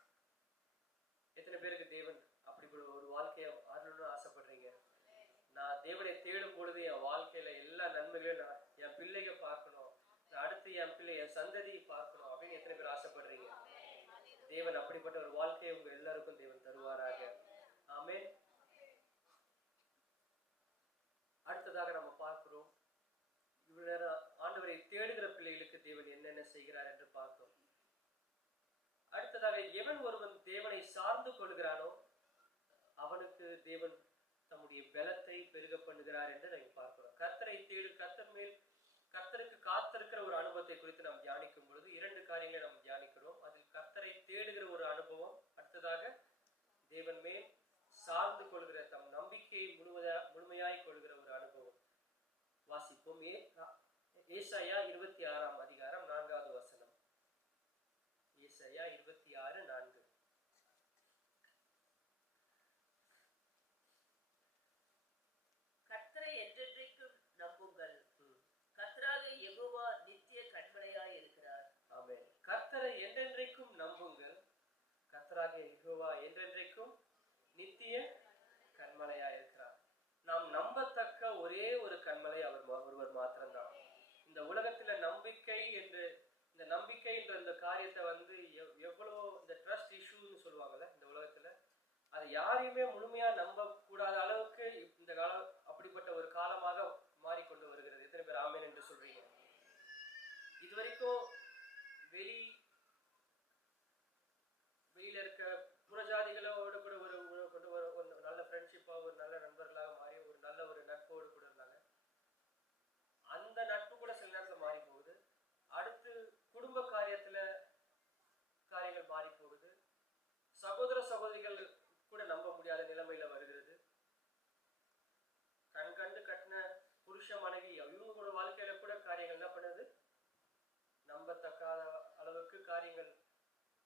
எத்தனை பேருக்கு தேவன் அப்படி ஒரு வாழ்க்கையை ஆளணும்னு ஆசைப்படுறீங்க? நான் தேவனை தேடும் பொழுது என் வாழ்க்கையில எல்லா நன்மைகளையும் நான் என் பிள்ளைங்க பார்க்கணும், அடுத்து என் பிள்ளை, என் சந்ததியை பார்க்கணும் அப்படின்னு எத்தனை பேர் ஆசைப்படுறீங்க? தேவன் அப்படிப்பட்ட ஒரு வாழ்க்கையை உங்க எல்லாருக்கும் தேவன் தருவாராக. ஆமென். அடுத்ததாக நம்ம பார்க்கிறோம், இவ்வளவு நேரம் ஆண்டவரை தேடுகிற பிள்ளைகளுக்கு தேவன் என்னென்ன செய்கிறார் என்று பார்த்தோம். அடுத்ததாக, எவன் ஒருவன் தேவனை சார்ந்து கொள்கிறானோ அவனுக்கு தேவன் தம்முடைய பலத்தை பெருக பண்ணுகிறார் என்று நாம் பார்க்கிறோம். கர்த்தரை தேடு, கர்த்தருக்கு காத்திருக்கிற ஒரு அனுபவத்தை குறித்து நாம் தியானிக்கும் பொழுது 2 காரியங்களை நாம் தியானிக்கிறோம். அதில் கர்த்தரை தேடுகிற ஒரு அனுபவம், அடுத்ததாக தேவன் மேல் சார்ந்து கொள்கிற, தம் நம்பிக்கையை முழுமையாய் கொள்கிற ஒரு அனுபவம். வாசிப்போம். ஏசாயா 26ஆம் அதிகாரம் 4வது வசனம். ஏசாயா 26:4. கர்த்தரை என்றென்றைக்கும் நம்புங்கள். கர்த்தராகிய யெகோவா நித்திய கன்மலையாய் இருக்கிறார். ஆமென். கர்த்தரை என்றென்றைக்கும் நம்புங்கள். கர்த்தராகிய யெகோவா என்றென்றைக்கும் நித்திய கன்மலையாய் இருக்கிறார். நாம் நம்பத்தக்க ஒரே ஒரு கன்மலை அவர் ஒருவர் மாத்திரம்தான். இந்த உலகத்துல நம்பிக்கை என்ற இந்த காரியத்தை எவ்வளோ இந்த ட்ரஸ்ட் இஷ்யூன்னு சொல்லுவாங்கல்ல இந்த உலகத்துல, அது யாரையுமே முழுமையா நம்ப கூடாத அளவுக்கு இந்த காலம் அப்படிப்பட்ட ஒரு காலமாக மாறிக்கொண்டு வருகிறது. எத்தனை பேர் ஆமென் என்று சொல்றீங்க? இதுவரைக்கும் வெளியில இருக்க புறஜாதிகளோடு கூட ஒரு நல்ல ஃப்ரெண்ட்ஷிப்பா, ஒரு நல்ல நண்பர்களாக மாறி ஒரு நல்ல ஒரு நட்போடு கூட இருந்தாங்க. அந்த நட்பு கூட சில நேரத்துல மாறி போகுது. அடுத்து குடும்ப காரியங்கள் மாறி போகுது. சகோதர சகோதரிகள் கூட நம்ப முடியாத நிலைமையில வருகிறது. கண்டு கட்டின புருஷ மனைவி இவங்களோட வாழ்க்கையில கூட காரியங்கள் என்ன பண்ணுது? நம்பத்தக்காத அளவுக்கு காரியங்கள்.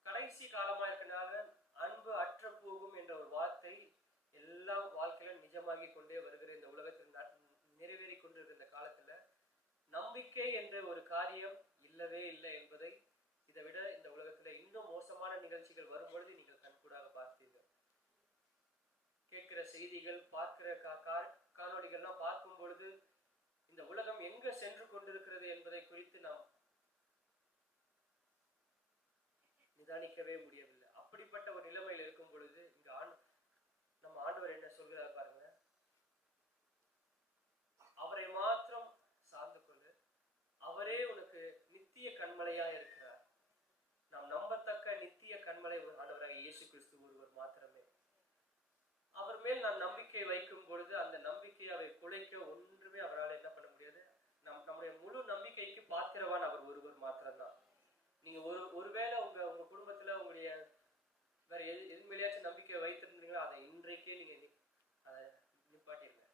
கடைசி காலமா இருக்கனால அன்பு அற்ற போகும் என்ற ஒரு வார்த்தை எல்லா வாழ்க்கையில நிஜமாகி கொண்டே வருகிற இந்த உலகத்தில் நிறைவேறி கொண்டிருக்கிற இந்த காலத்துல நம்பிக்கை என்ற ஒரு காரியம் இல்லவே இல்லை என்பதை, இதை விட இந்த உலகத்துல இன்னும் மோசமான நிகழ்ச்சிகள் வரும்பொழுது நீங்கள் கண்கூடாக பார்த்தீர்கள். கேட்கிற கேட்கிற செய்திகள், பார்க்கிற காணொளிகள்லாம் பார்க்கும் பொழுது இந்த உலகம் எங்க சென்று கொண்டிருக்கிறது என்பதை குறித்து நாம் நிதானிக்கவே முடியவில்லை. அப்படிப்பட்ட ஒரு நிலைமையில் இருக்கும் பொழுது இங்க நம்ம ஆண்டவர் என்ன சொல்கிறார் பாருங்க, அவரை மாத்திரம் சார்ந்து கொண்டு, அவரே உனக்கு நித்திய கண்மலையா இருக்கிறார். நாம் நம்பத்தக்க நித்திய கண்மலை ஆண்டவராக இயேசு கிறிஸ்து ஒருவர் மாத்திரமே. அவர் மேல் நான் நம்பிக்கை வைக்கும் பொழுது அந்த நம்பிக்கையை அவை குலைக்க ஒன்றுமே அவரால் என்ன பண்ண முடியாது. நம்முடைய முழு நம்பிக்கைக்கு பாத்திரவான் அவர் ஒருவர் மாத்திரம்தான். நீங்க ஒருவேளை உங்க குடும்பத்துல உங்களுடைய வேற எது மேலேயாச்சும் நம்பிக்கை வைத்திருந்தீங்களோ அதை இன்றைக்கே நீங்க அதை நிப்பாட்டிருங்க.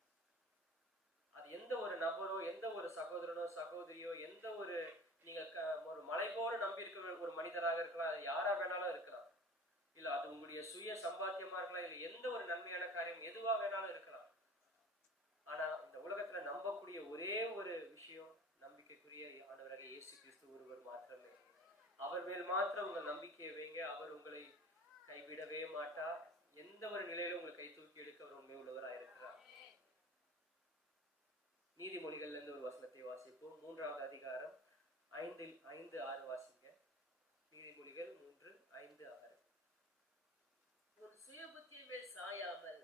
அது எந்த ஒரு நபரோ, எந்த ஒரு சகோதரனோ சகோதரியோ, எந்த ஒரு நீங்க ஒரு மலை போல நம்பி இருக்கிற ஒரு மனிதராக இருக்கலாம், அது யாரா வேணாலும் இருக்கலாம், இல்ல அது உங்களுடைய சுய சம்பாத்தியமா இருக்கலாம், இல்ல எந்த ஒரு நன்மையான காரியம் எதுவா வேணாலும் இருக்கலாம். ஆனா இந்த உலகத்துல நம்பக்கூடிய ஒரே ஒரு விஷயம், நம்பிக்கைக்குரிய ஆண்டவராக இயேசு கிறிஸ்து ஒருவர் மாத்திரமே. அவர் மேல் மாத்திரம் உங்கள் நம்பிக்கையை வைங்க. அவர் உங்களை கைவிடவே மாட்டார். எந்த ஒரு நிலையிலும் உங்களை கை தூக்கி எடுக்க அவர் உண்மை உள்ளவராக இருக்கிறார். நீதிமொழிகள்ல இருந்து ஒரு வசனத்தை வாசிப்போம். 3வது அதிகாரம் 5-6 வாசிங்க. நீதிமொழிகள் 3:5-6. உன் சுய புத்தியின் மேல் சாயாமல்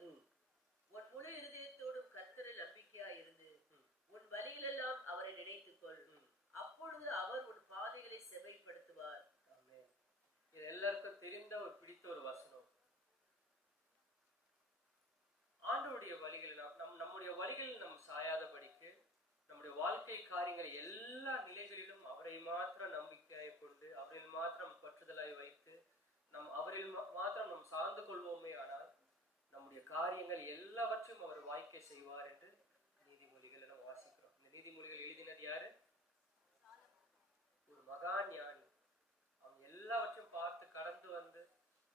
உன் முழு இருதயத்தோடும் கர்த்தரில் நம்பிக்கையாய் இருந்து உன் வழியிலெல்லாம் அவரை நினைத்துக்கொள். அப்பொழுது அவர் உன் பாதைகளை செவைப்படுத்துவார். ஆமென். இது எல்லாருக்கும் தெரிந்த ஒரு பிடித்த ஒரு வசனம். ஆண்டவருடைய வழிகள் நம்முடைய வழிகளில் நாம் சாயாதபடிக்கு நம்முடைய வாழ்க்கை காரியங்கள் எல்லா நிலைகளிலும் அவரை மாத்திரம் நம்பிக்கையாய் கொண்டு, அவரில் மாத்திரம் பற்றுதலாய் வைத்து, அவரில் மாத்திரம் நாம் சார்ந்து கொள்வோமே ஆனால் நம்முடைய காரியங்கள் எல்லாவற்றையும் அவர் வாய்க்கை செய்வார் என்று நீதிமொழிகள் எல்லாம் வாசிக்கிறோம். இந்த நீதிமொழிகள் எழுதினது யாரு? ஒரு மகா ஞானி. அவங்க எல்லாவற்றையும் பார்த்து கடந்து வந்து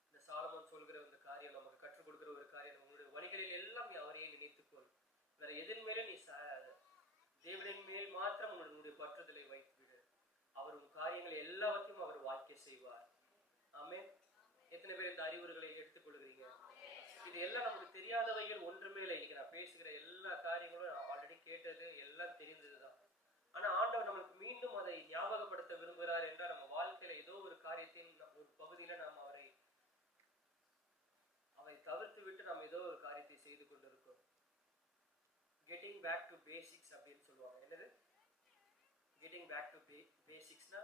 இந்த சாலமோன் சொல்கிற இந்த காரியம் நமக்கு கற்றுக் கொடுக்கிற ஒரு காரியம், உங்களுடைய வழிகளில் எல்லாம் நீ அவரையே நினைத்துக்கொள், வேற எதன் மேலே நீ சாயாத, தேவனின் மேல் மாத்திரம் உன்னுடைய பற்றுதலை வைத்துவிடு, அவர் உன் காரியங்களை எல்லாவற்றையும் அவர் வாய்க்க செய்வார். ஆமென். எத்தனை பேர் இந்த அறிவுரைகளை எடுத்துக்கொள்கிறீங்க? இது எல்லாம் நமக்கு தெரியாதவைகள் ஒன்றுமே இல்லை. இங்க நான் பேசுகிற எல்லா காரியங்களும் ஆல்ரெடி கேட்டது, எல்லாம் தெரிந்ததுதான். ஆனா ஆண்டவர் நமக்கு மீண்டும் அதை ஞாபகப்படுத்த விரும்புகிறார் என்றால், நம்ம வாழ்க்கையில ஏதோ ஒரு காரியத்தின் ஒரு பகுதியில நாம் அவரை தவிர்த்து விட்டு நாம் ஏதோ ஒரு காரியத்தை செய்து கொண்டிருக்கோம். கெட்டிங் பேக் டு பேசிக்ஸ் அப்படின்னு சொல்லுவாங்க. என்னது கெட்டிங் பேக் டு பேசிக்ஸ்னா,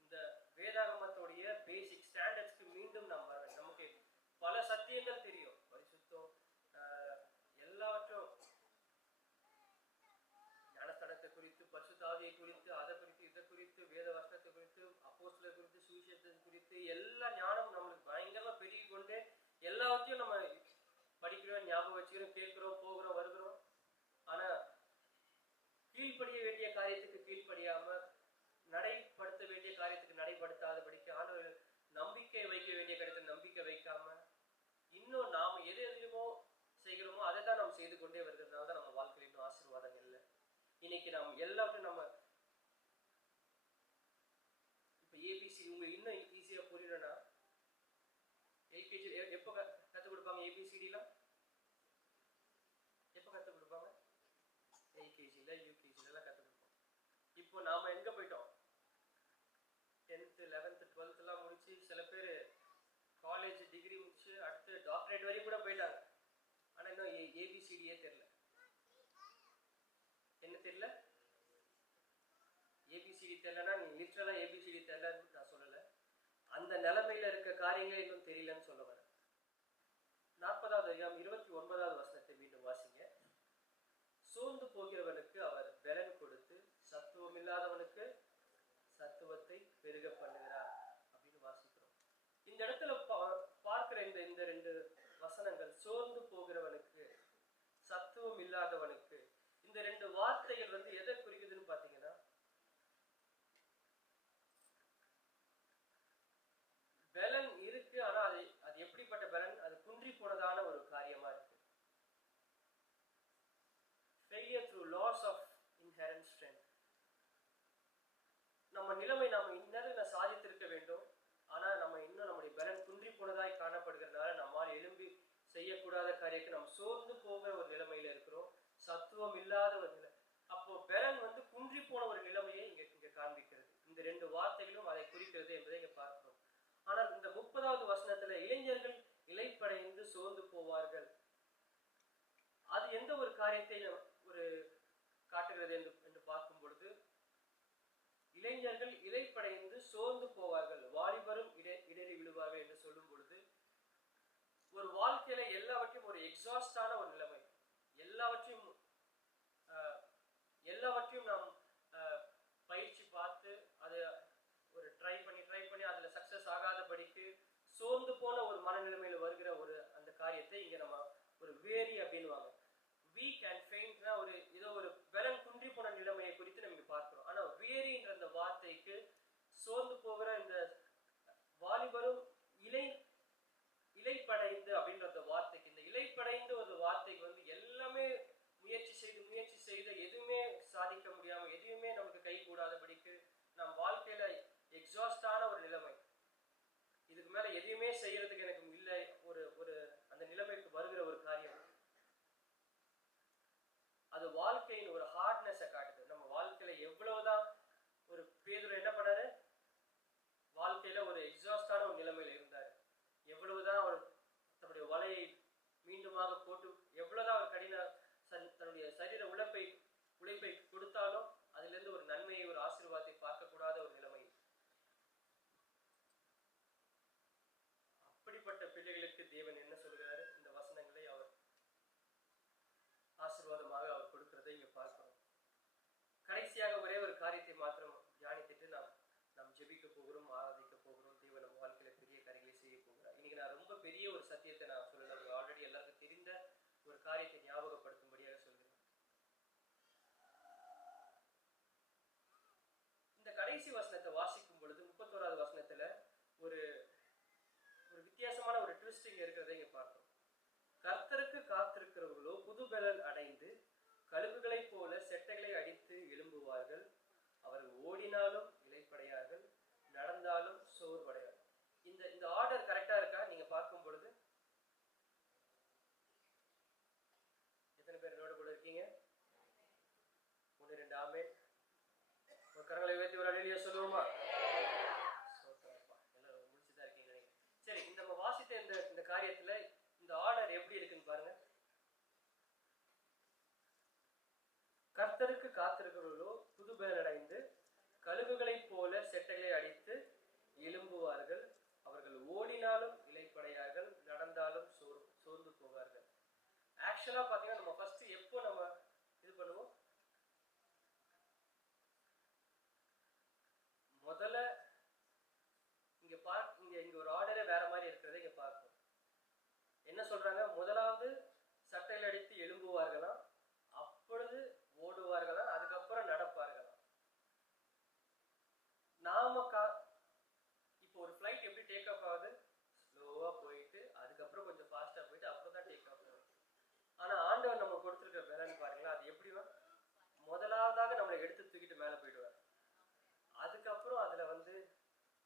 இந்த வேதாகமத்தோடைய பேசிக் ஸ்டாண்டர்ட்ஸ்க்கு மீண்டும் நாம் வர வேண்டும். நமக்கு பல சத்தியங்கள் தெரியும், பரிசுத்தம் எல்லாவற்றும், ஞானஸ்தானத்தை குறித்து, பரிசுத்தாவியை குறித்து, அதை குறித்து, இதை குறித்து, வேத வசனத்தை குறித்து, அப்போஸ்தலர் குறித்து, சுவிசேஷத்தை குறித்து எல்லா ஞானமும் நம்மளுக்கு பயங்கரமா பெருகி கொண்டு எல்லாவற்றையும் நம்ம படிக்கிறோம், ஞாபகம் வச்சுக்கிறோம், கேட்கிறோம், போகிறோம், வருகிறோம். ஆனா கீழ்ப்படிய வேண்டிய காரியத்துக்கு கீழ்ப்படியாம, நடைப்படுத்த வேண்டிய காரியத்துக்கு நடைப்படுத்தாதபடிக்கு, ஆண்டவர் நம்பிக்கை வைக்க வேண்டிய காரியத்தை நம்பிக்கை வைக்காம, இன்னும் நாம எது எதுமோ செய்கிறோமோ அதை தான் நாம் செய்து கொண்டே வருகிறதுனால தான் நம்ம வாழ்க்கையில் இன்னும் ஆசீர்வாதங்கள் இல்லை. இன்னைக்கு நாம் எல்லாத்தையும் நம்ம இப்ப ஏபிசி உங்களுக்கு இன்னும் ஈஸியா புரியணும்னா, எல்கேஜி எப்ப கற்றுக் கொடுப்பாங்க? ஏபிசிடிலாம் எப்ப கற்றுக் கொடுப்பாங்க? எல்கேஜில யூகேஜிலாம் கற்றுக் கொடுப்போம். இப்போ நாம எங்க போயிட்டோம்? 10th 11th 12th எல்லாம் முடிச்சு, சில பேர் காலேஜ் டிகிரி முடிச்சு அடுத்து டாக்டரேட் வரைக்கும் கூட போயிட்டாங்க. ஆனா இன்னும் ஏபிசிடியே தெரியல. என்ன தெரியல? ஏபிசிடி தெரியலன்னா நீ லிட்டரலா ஏபிசிடி தெரியலன்னு நான் சொல்லல, அந்த நிலைமையில இருக்க காரியங்களே இன்னும் தெரியலன்னு சொல்ல வரேன். 40வது அதிகாரம் 29வது வசனத்தை மீண்டும் வாசிங்க. சோர்ந்து போகிறவனுக்கு அவர் பலன் கொடுத்து, சத்துவம் இல்லாதவனுக்கு சத்துவத்தை பெருக பண்ணுகிறார் அப்படின்னு வாசிக்கிறோம். இந்த இடத்துல பார்க்கிற இந்த 2 வசனங்கள், சோர்ந்து போகிறவனுக்கு, சத்துவம் இல்லாதவனுக்கு, இந்த 2 வார்த்தைகள் எதை குறிக்குதுன்னு பாத்தீங்கன்னா, பலன் இருக்கு, ஆனா அது எப்படிப்பட்ட பலன்? அது குன்றி போனதான ஒரு காரியமா இருக்கு. failure through loss of inherent strength. நம்ம நிலைமை நாம இன்னும் சாதித்திருக்க வேண்டும், ஆனா நம்ம இன்னும் நம்முடைய பலன் குன்றி போனதாய் காணப்படுகிறதுனால நம்மால் எழும்பி செய்யக்கூடிய செய்யக்கூடாத காரியத்தை நாம் சோர்ந்து போகிற ஒரு நிலைமையில இருக்கிறோம், சத்துவம் இல்லாத ஒரு நிலை. அப்போ பெலன் வந்து குன்றி போன ஒரு நிலைமையை இங்க காண்பிக்கிறது. இந்த ரெண்டு வார்த்தைகளும் அதை குறிக்கிறது என்பதை இங்க பார்க்கிறோம். ஆனால் இந்த 30வது வசனத்துல இளைஞர்கள் இளைப்படைந்து சோர்ந்து போவார்கள், அது எந்த ஒரு காரியத்தை ஒரு காட்டுகிறது என்று பார்க்கும் பொழுது, இளைஞர்கள் இளைப்படைந்து சோர்ந்து போவார்கள், வாலிபரும் இடறி விழுவார்கள் என்று சொல்லும் பொழுது, ஒரு வாழ்க்கையில எல்லாவற்றையும் ஒரு எக்ஸாஸ்டான ஒரு நிலைமை, எல்லாவற்றையும் நாம் பயிற்சி பார்த்து அதை ஒரு ட்ரை பண்ணி அதுல சக்சஸ் ஆகாதபடிக்கு சோர்ந்து போன ஒரு மனநிலைமையில வருகிற ஒரு அந்த காரியத்தை இங்க நம்ம ஒரு வேரி அப்படின்னுவாங்க. வீக் அண்ட் ஃபெயிண்ட்னா ஒரு ஏதோ ஒரு பலன் குன்றி போன நிலைமையை குறித்து நம்ம பார்க்கிறோம். ஆனா வேரின்ற அந்த வார்த்தைக்கு சோர்ந்து போகிற இந்த வாலிபரும் இலைப்படைந்து அப்படின்ற அந்த வார்த்தைக்கு, இந்த இலைப்படைந்து ஒரு வார்த்தைக்கு வந்து எல்லாமே முயற்சி செய்து எதுவுமே சாதிக்க முடியாம, எதுவுமே நமக்கு கை கூடாதபடிக்கு நம் வாழ்க்கையில எக்ஸாஸ்டான ஒரு நிலைமை, இதுக்கு மேல எதையுமே செய்யறதுக்கு எனக்கு இல்லை, ஒரு அந்த நிலைமைக்கு வருகிற ஒரு காரியம், அது வாழ்க்கையின் ஒரு ஹார்ட்னஸை காட்டுது. நம்ம வாழ்க்கையில எவ்வளவுதான் ஒரு பேதுரு என்ன பண்ணாரு, வாழ்க்கையில ஒரு எக்ஸாஸ்டான ஒரு நிலைமையில இருந்தாரு, எவ்வளவுதான் அவர் தன்னுடைய வலையை மீண்டுமாக போட்டு எவ்வளவுதான் அவர் தன்னுடைய சரீர உழைப்பை கொடுத்தாலும் அதுல இருந்து ஒரு நன்மையை ஒரு ஆசீர்வாதத்தை பார்க்கக்கூடாத ஒரு நிலைமை. அப்படிப்பட்ட பிள்ளைகளுக்கு தேவன் என்ன சொல்கிறாரு, இந்த வசனங்களை அவர் ஆசீர்வாதமாக அவர் கொடுக்கிறதை இங்க பார்க்கிறோம். கடைசியாக ஒரே ஒரு காரியத்தை மாத்திரம் தியானித்துட்டு நாம் ஜெபிக்க போகிறோம், ஆராதிக்க போகிறோம். தேவன் நம்ம வாழ்க்கையில பெரிய காரியங்களை செய்ய போகிறார். இன்னைக்கு நான் ரொம்ப பெரிய ஒரு சத்தியத்தை நான் சொல்லல, ஆல்ரெடி எல்லாருக்கும் தெரிந்த ஒரு காரியத்தை ஞாபகப்படுத்தும்படியாக சொல்கிறேன். இந்த கடைசி வசனத்தை வாசிக்கும் பொழுது 31வது வசனத்துல ஒரு வித்தியாசமான ஒரு ட்விஸ்ட் இங்க இருக்கிறதை இங்க பார்க்கிறோம். கர்த்தருக்கு காத்திருக்கிறவர்களோ புது பலன் அடைந்து கழுகுகளைப் போல செட்டைகளை அடித்து எழும்புவார்கள், அவர்கள் ஓடினாலும் இளைப்படையார்கள், நடந்தாலும் சோர்வடையார்கள். இந்த ஆர்டர் கரெக்டா இருக்கா? நீங்க பார்க்கும் பொழுது எத்தனை பேர் என்னோட கூட இருக்கீங்க? 1 2 ஆமென். ஒரு கரங்களை உயர்த்தி ஒரு அல்லேலூயா சொல்லுவோமா? எல்லாரும் முடிச்சுதான் இருக்கீங்க. சரி, நம்ம வாசித்த இந்த காரியத்துல இந்த ஆர்டர் எப்படி இருக்குன்னு பாருங்க. கர்த்தருக்கு காத்திருக்கிறவர்களோ புது பலன் அடைந்து கழுகுகளைப் போல செட்டைகளை அடித்து எழும்புவார்கள், அவர்கள் ஓடினாலும் இளைப்படையார்கள், நடந்தாலும் சோர்ந்து போவார்கள். ஆக்சுவலா பாத்தீங்கன்னா நம்ம ஃபர்ஸ்ட் எப்போ நம்ம இது பண்ணுவோம், முதல்ல இங்க ஒரு ஆர்டரே வேற மாதிரி இருக்கிறத இங்க பார்க்கணும். என்ன சொல்றாங்க, முதலாவது சட்டையில் அடித்து எழும்புவார்களாம், அப்பொழுது ஓடுவார்களாம், அதுக்கப்புறம் நடப்பார்களாம். நாம இப்போ ஒரு ஃபிளைட் எப்படி டேக் ஆஃப் ஆகுது, ஸ்லோவா போயிட்டு அதுக்கப்புறம் கொஞ்சம் ஃபாஸ்டா போயிட்டு அப்புறம் தான் டேக் ஆஃப் ஆகுது. ஆனா ஆண்டவர் நம்ம கொடுத்துருக்க பலன் பாருங்களா, அது எப்படி முதலாவதாக நம்மளை எடுத்து தூக்கிட்டு மேல போயிடுவார், அதுக்கப்புறம் அதுல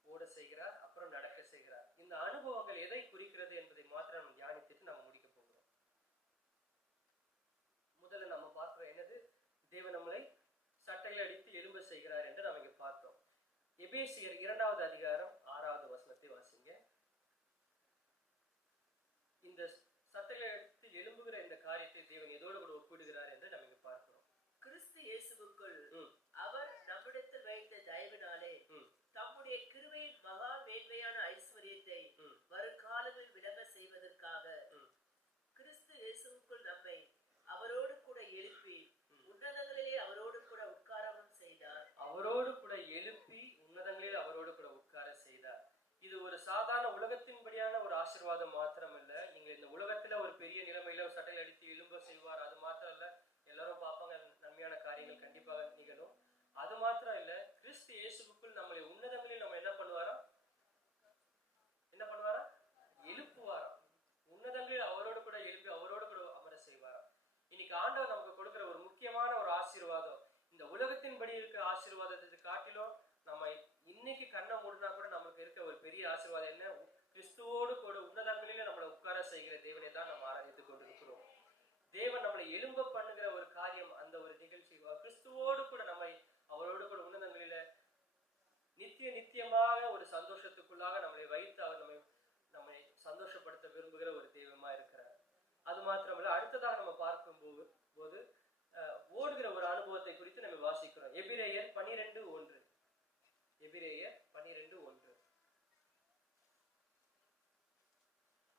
ஓட செய்கிறார், அப்புறம் நடக்க செய்கிறார். இந்த அனுபவங்கள் எதை குறிக்கிறது என்பதை மாத்திரம் நம்ம தியானித்துட்டு நம்ம முடிக்க போகிறோம். முதல்ல நம்ம பார்க்கிறோம் என்னது, தேவன் நம்மளை சட்டையில் அடித்து எழும்ப செய்கிறார் என்று நம்ம இங்க பார்த்தோம். எபேசியர் 2வது அதிகாரம் 6வது வசனத்தை வாசிங்க. இந்த சட்டையில் அடித்து எழும்புகிற இந்த காரியத்தை தேவன் எதோடு கூட ஒப்பிடுகிறார் என்று நம்ம இங்க பார்க்கிறோம். கிறிஸ்து இயேசுவுக்குள் அவர் நம்மிடத்தில் வைத்த தயவினாலே தம்முடைய கிருபையின் மகா மேன்மையான ஐஸ்வரியத்தை வருங்காலங்களில் விளங்க செய்வதற்காக கிறிஸ்து இயேசுவுக்குள் நம்மை அவரோடு கூட எழுப்பி உன்னதங்களிலே அவரோடு கூட உட்காரவும் செய்தார். அவரோடு கூட எழுப்பி உன்னதங்களில் அவரோடு கூட உட்கார செய்தார். இது ஒரு சாதாரண உலகத்தின்படியான ஒரு ஆசீர்வாதம் மாத்திரம் இல்ல. நீங்க இந்த உலகத்துல ஒரு பெரிய நிலைமையில ஒரு சட்டையில் அடித்து எழும்ப செய்வார், அது மாத்திரம் இல்ல, எல்லாரும் பார்ப்பாங்க, நன்மையான காரியங்கள் கண்டிப்பாக நிகழும். அது மாத்திரம் இல்ல, கிறிஸ்து இயேசுவுக்குள் நம்மளை உன்னதங்களில் நம்ம என்ன பண்ணுவாரா, எழுப்புவாரா, உன்னதங்களில் அவரோடு கூட எழுப்பி அவரோடு கூட அமர செய்வாரா. இன்னைக்கு ஆண்டவர் நமக்கு கொடுக்கிற ஒரு முக்கியமான ஒரு ஆசீர்வாதம், இந்த உலகத்தின்படி இருக்க ஆசீர்வாதத்தை காட்டிலும் நம்ம இன்னைக்கு கண்ணை மூடினா கூட நமக்கு இருக்க ஒரு பெரிய ஆசீர்வாதம் என்ன, கிறிஸ்துவோடு கூட உன்னதங்களில நம்மளை உட்கார செய்கிற தேவனை தான் நம்ம ஆராதித்து எழும்ப பண்ணுகிற ஒரு காரியம் அந்த ஒரு நிகழ்ச்சி. கிறிஸ்துவோடு கூட நம்மை அவரோடு கூட உன்னதங்களில நித்தியமாக ஒரு சந்தோஷத்துக்குள்ளாக நம்மளை வைத்து அவர் நம்மை சந்தோஷப்படுத்த விரும்புகிற ஒரு தெய்வமா இருக்கிறார். அது மாத்திரமல்ல, அடுத்ததாக நம்ம பார்க்கும் போது ஓடுகிற ஒரு அனுபவத்தை குறித்து நம்ம வாசிக்கிறோம். எபிரேயர் 12:1. எபிரேயர் 12:1.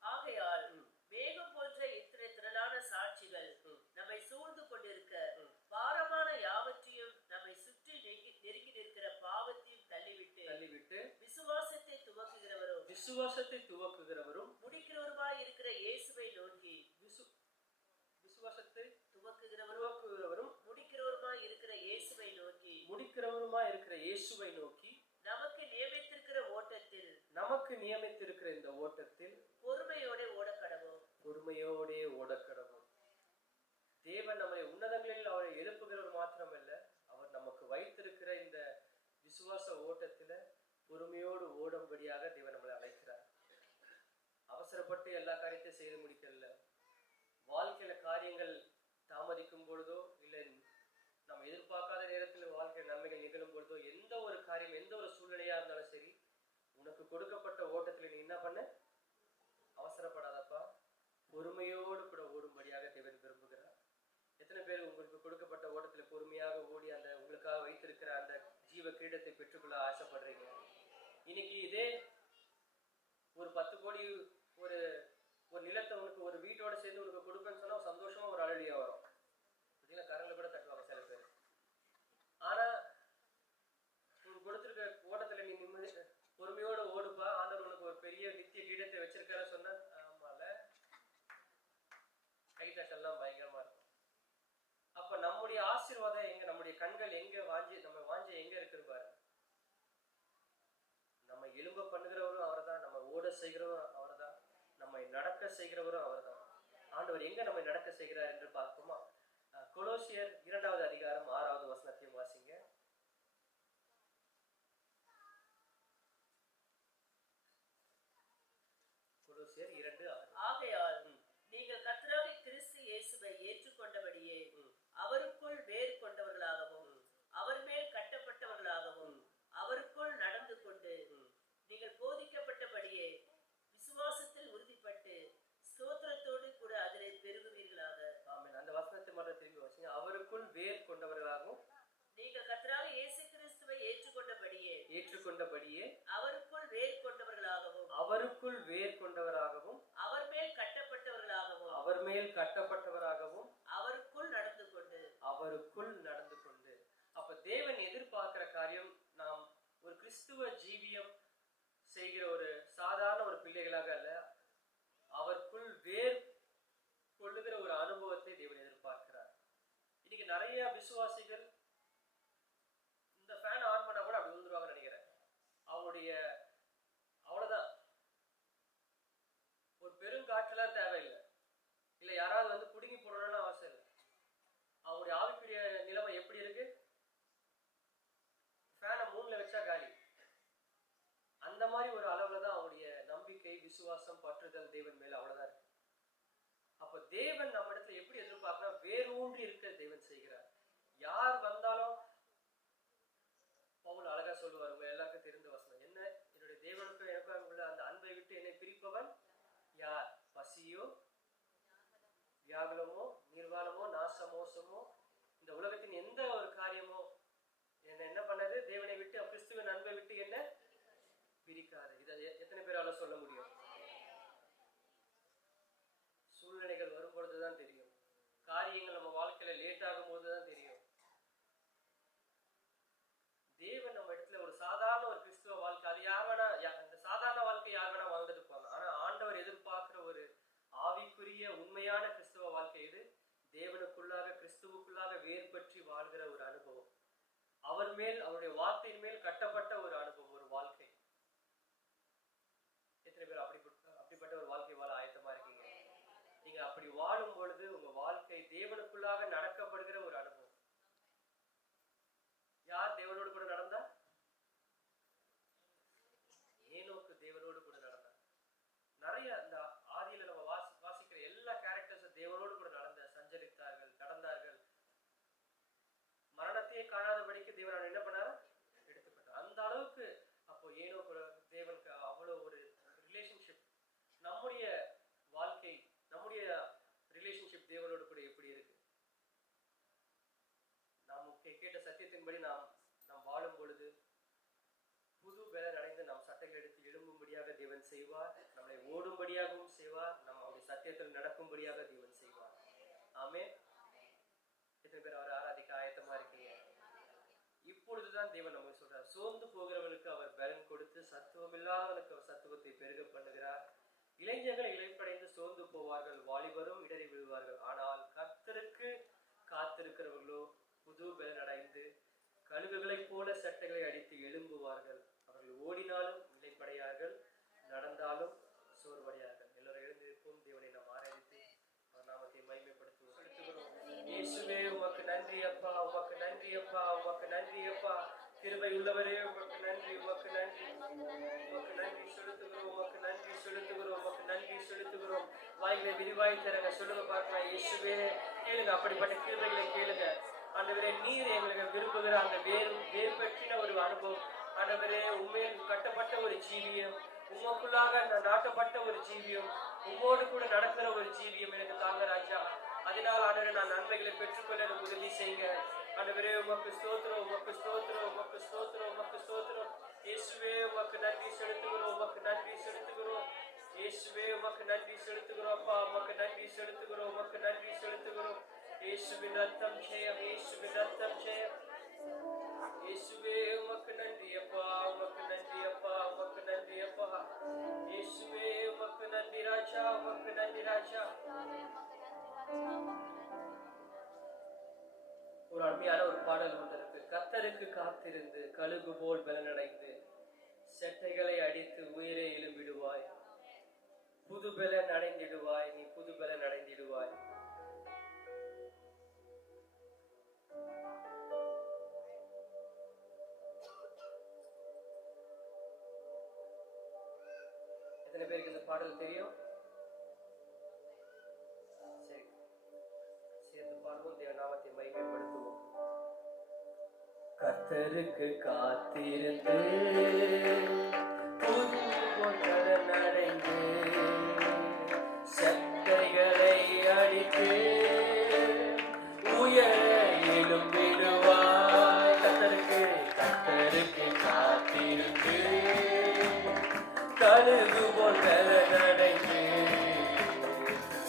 ஆகையால் மேகம் போன்ற இத்தனை திரளான சாட்சிகள் நம்மை சூழ்ந்து கொண்டிருக்க, பாரமான யாவற்றையும் நம்மை சுற்றி நெருங்கி நிற்கிற பாவத்தையும் தள்ளிவிட்டு விசுவாசத்தை துவக்குகிறவரும் முடிக்கிறவருமாய் இருக்கிற இயேசுவை நோக்கி விசுவாசத்தை துவக்குகிறவரும் முடிக்கிறவருமாய் இருக்கிற இயேசுவை நோக்கி நமக்கு நியமித்திருக்கிற இந்த ஓட்டத்தில் பொறுமையோடே ஓடக்கடவும். தேவன் நம்மை உன்னதங்களில் அவரை எழுப்புகிறவர் மாத்திரமல்ல, அவர் நமக்கு வைத்திருக்கிற இந்த விசுவாச ஓட்டத்தில பொறுமையோடு ஓடும்படியாக தேவன் நம்மளை அழைக்கிறார். அவசரப்பட்டு எல்லா காரியத்தையும் செய்து முடிக்கல. வாழ்க்கையில காரியங்கள் தாமதிக்கும் பொழுதோ, இல்லை நம்ம எதிர்பார்க்காத நேரத்தில் வாழ்க்கையில் நன்மைகள் நிகழும் பொழுதோ, எந்த ஒரு காரியம் எந்த ஒரு சூழ்நிலையா இருந்தாலும் சரி, உனக்கு கொடுக்கப்பட்ட ஓட்டத்தில் நீ என்ன பண்ண? அவசரப்படாதப்பா, பொறுமையோடு கூட ஓடும்படியாக தேவன் விரும்புகிறார். எத்தனை பேர் உங்களுக்கு கொடுக்கப்பட்ட ஓட்டத்தில் பொறுமையாக ஓடி அந்த உங்களுக்காக வைத்திருக்கிற அந்த ஜீவ கிரீடத்தை பெற்றுக்கொள்ள ஆசைப்படுறீங்க? இன்னைக்கு இதே ஒரு 10 கோடி ஒரு நிலத்தை உனக்கு ஒரு வீட்டோட சேர்ந்து உனக்கு கொடுப்பேன்னு சொன்னா சந்தோஷமா ஒரு அழலியா வரும். பார்த்தீங்களா, கரங்களை கூட தட்டுவாங்க சில பேர். ஆனா உனக்கு கொடுத்துருக்க ஓட்டத்துல நீ நிம்மதி பொறுமையோட ஓடுப்பா, ஆண்டவர் உனக்கு ஒரு பெரிய நித்திய கிரீடத்தை வச்சிருக்காரு சொன்னா, ஆமால கைத்தட்டெல்லாம் பயங்கரமா இருக்கும். அப்ப நம்முடைய ஆசீர்வாதம் எங்க, நம்முடைய கண்கள் எங்க நம்ம வாஞ்சி எங்க இருக்குது பாரு. நம்ம எழும்ப பண்ணுகிறவரும் அவர்தான், நம்ம ஓட செய்கிறவரும் அவர்தான், நம்மை நடக்க செய்கிறவரும் அவர்தான். ஆண்டவர் எங்க நம்மை நடக்க செய்கிறார் என்று பார்ப்போமா? கொலோசியர் 2வது அதிகாரம் 6வது வசனத்தையும் வாசிங்க. கொலோசியர் 2:6. ஆகையால் நீங்கள் கர்த்தராகிய கிறிஸ்து இயேசுவை ஏற்றுக்கொண்டபடியே அவருக்குள் வேர் கொண்டவர்களாகவும் அவர் மேல் கட்டப்பட்டவர்களாகவும் அவருக்குள் நடந்து கொண்டு நீங்கள் போதிக்கப்பட்டபடியே விசுவாசத்தில் உறுதிப்பட்டு ஸ்தோத்திரத்தோடு கூட அதிலே பெருகுவீர்களாக. ஆமென். அந்த வசனத்தை மட்டும் திரும்பி வாசிங்க. அவருக்குள் வேர் கொண்டவர்களாகவும் நீங்கள் கர்த்தராகிய இயேசு கிறிஸ்துவை ஏற்றுக்கொண்டபடியே அவருக்குள் வேர் கொண்டவர்களாகவும் அவர் மேல் கட்டப்பட்டவராகவும் அவருக்குள் நடந்து கொண்டு. அப்ப தேவன் எதிர்பார்க்கிற காரியம், நாம் ஒரு கிறிஸ்துவ ஜீவியம் செய்கிற ஒரு சாதாரண ஒரு பிள்ளைகளாக அல்ல, அவருக்குள் வேர் கொள்ளுகிற ஒரு அனுபவத்தை தேவன் எதிர்பார்க்கிறார். இன்னைக்கு நிறைய விசுவாசிகள் இந்த ஃபேன் ஆன் பண்ணா கூட அப்படி விழுந்துருவாங்க நினைக்கிறேன். அவருடைய அவ்வளவுதான், ஒரு பெருங்காற்றுலாம் தேவையில்லை, இல்ல யாராவது வந்து புடுங்கி போடணும்னு அவசியம் இல்லை. அவருடைய ஆவிக்குரிய நிலைமை எப்படி இருக்கு? ஃபேனை 3ல வச்சா காலி. அந்த மாதிரி ஒரு அளவுல தான் அவருடைய நம்பிக்கை, விசுவாசம், பற்றுதல் தேவன் மேல அவ்வளவுதான் இருக்கு. அப்ப தேவன் நம்ம இடத்துல எப்படி எதிர்பார்க்கிறா? வேரூன்றி இருக்க தேவன் செய்கிறார். யார் வந்தாலும் பவுல் அழகா சொல்லுவார், உங்க எல்லாருக்கும் தெரிந்த வசனம் என்ன? என்னுடைய தேவனுக்கும் எனக்கும் உள்ள அந்த அன்பை விட்டு என்னை பிரிப்பவன் யார்? பசியோ, வியாகுலமோ, நிர்வாணமோ, நாசமோசமோ, இந்த உலகத்தின் எந்த ஒரு காரியமோ என்ன பண்ணது? தேவனை விட்டு, கிறிஸ்துவின் அன்பை விட்டு என்ன பிரிக்காது. இதை எத்தனை பேரால சொல்ல முடியும்? சூழ்நிலைகள் வரும்பொழுதுதான் தெரியும். காரியங்கள் நம்ம வாழ்க்கையில லேட் ஆகும் போதுதான் தெரியும். தேவன் நம்ம இடத்துல ஒரு சாதாரண ஒரு கிறிஸ்துவ வாழ்க்கை, அது யார் வேணா, இந்த சாதாரண வாழ்க்கை யார் வேணா வாழ்ந்துட்டு இருப்பாங்க. ஆனா ஆண்டவர் எதிர்பார்க்கிற ஒரு ஆவிக்குரிய உண்மையான கிறிஸ்துவ வாழ்க்கை இது. தேவனுக்குள்ளாக, கிறிஸ்துவுக்குள்ளாக வேர் பற்றி வாழ்கிற ஒரு அனுபவம், அவர் மேல், அவருடைய வார்த்தையின் மேல் கட்டப்பட்ட ஒரு அனுபவம், ஒரு வாழ்க்கை. எத்தனை பேர் அப்படிப்பட்ட ஒரு வாழ்க்கை வாழ ஆயத்தமா இருக்கீங்க? நீங்க அப்படி வாழும் பொழுது உங்க வாழ்க்கை தேவனுக்குள்ளாக நடக்கப்படுகிற ஒரு அனுபவம். யார் தேவனோடு கூட நடந்தா? ஏனோக்கு தேவனோடு கூட நடந்தா. நிறைய இந்த ஆதியில நம்ம வாசிக்கிற எல்லா கேரக்டர்ஸும் தேவனோடு கூட சஞ்சரித்தார்கள், செய்வார். நம்மளை ஓடும்படியாகவும் செய்வார். நம்ம அவருடைய சத்தியத்தில் நடக்கும்படியாக தேவன் செய்வார். ஆமென். எத்தனை பேர் அவரை ஆராதிக்க ஆயத்தமா இருக்கீங்க? இப்பொழுதுதான் தேவன் நம்ம சொல்றார், சோர்ந்து போகிறவனுக்கு அவர் பலன் கொடுத்து சத்துவமில்லாதவனுக்கு அவர் சத்துவத்தை பெருக பண்ணுகிறார். இளைஞர்கள் இளைப்படைந்து சோர்ந்து போவார்கள், வாலிபரும் இடறி விழுவார்கள். ஆனால் கர்த்தருக்கு காத்திருக்கிறவர்களோ புது பலன் அடைந்து கழுகுகளைப் போல சட்டைகளை அடித்து எழும்புவார்கள். அவர்கள் ஓடினாலும் இளைப்படையார்கள், நடந்தாலும் சோர்வடையார்கள். எல்லோரும் எழுந்திருப்போம். தேவனை நாம் ஆராதித்து அவர் நாமத்தை மகிமைப்படுத்துவோம். செலுத்துகிறோம். இயேசுவே உமக்கு நன்றி அப்பா, உமக்கு நன்றி அப்பா, உமக்கு நன்றி அப்பா. கிருபை உள்ளவரே உமக்கு நன்றி, உமக்கு நன்றி, உமக்கு நன்றி செலுத்துகிறோம், உமக்கு நன்றி செலுத்துகிறோம், உமக்கு நன்றி செலுத்துகிறோம். வாய்களை விரிவாய் தரங்க, சொல்லுங்க பார்க்கலாம். இயேசுவே கேளுங்க, அப்படிப்பட்ட கிருபைகளை கேளுங்க. ஆண்டவரே, நீர் எங்களுக்கு விரும்புகிற அந்த வேர் பற்றின ஒரு அனுபவம், ஆண்டவரே உண்மையில் கட்டப்பட்ட ஒரு ஜீவியம், உமக்குள்ளாக நாட்டப்பட்ட ஒரு ஜீவியம், உம்மோடு கூட நடக்கிற ஒரு ஜீவியம் எனக்கு தாங்க ராஜா. அதனால் ஆண்டவரே நான் நன்மைகளை பெற்றுக்கொள்ள எனக்கு உதவி செய்யுங்க. ஆண்டவரே உமக்கு ஸ்தோத்திரம், உமக்கு ஸ்தோத்திரம், உமக்கு ஸ்தோத்திரம், உமக்கு ஸ்தோத்திரம். இயேசுவே உமக்கு நன்றி செலுத்துகிறோம், உமக்கு நன்றி செலுத்துகிறோம். இயேசுவே உமக்கு நன்றி செலுத்துகிறோம் அப்பா, உமக்கு நன்றி செலுத்துகிறோம், உமக்கு நன்றி செலுத்துகிறோம். இயேசுவின் ரத்தம் ஜெயம், இயேசுவின் ரத்தம் ஜெயம். இயேசுவே உமக்கு நன்றி அப்பா, உமக்கு நன்றி அப்பா, உமக்கு நன்றி அப்பா. இயேசுவே உமக்கு நன்றி ராஜா, உமக்கு நன்றி ராஜா. ஒரு அருமையான ஒரு பாடல் ஒன்று இருக்கு. கர்த்தருக்கு காத்திருந்து கழுகு போல் பலனடைந்து செட்டைகளை அடித்து உயிரை எழும்பிடுவாய், புது பலன் அடைந்திடுவாய், நீ புது பலன் அடைந்திடுவாய். எத்தனை பேருக்கு இந்த பாடல் தெரியும்? சரி, சேர்ந்து பாடுவோம், தேவ நாமத்தை மகிமைப்படுத்துவோம். கர்த்தருக்கு காத்திருந்து புது பலன் அடைந்து சட்டைகளை அடித்து உயர எழும்பிடுவாய். கர்த்தருக்கு காத்திருந்து கழுகு போல் பலன் அடைந்து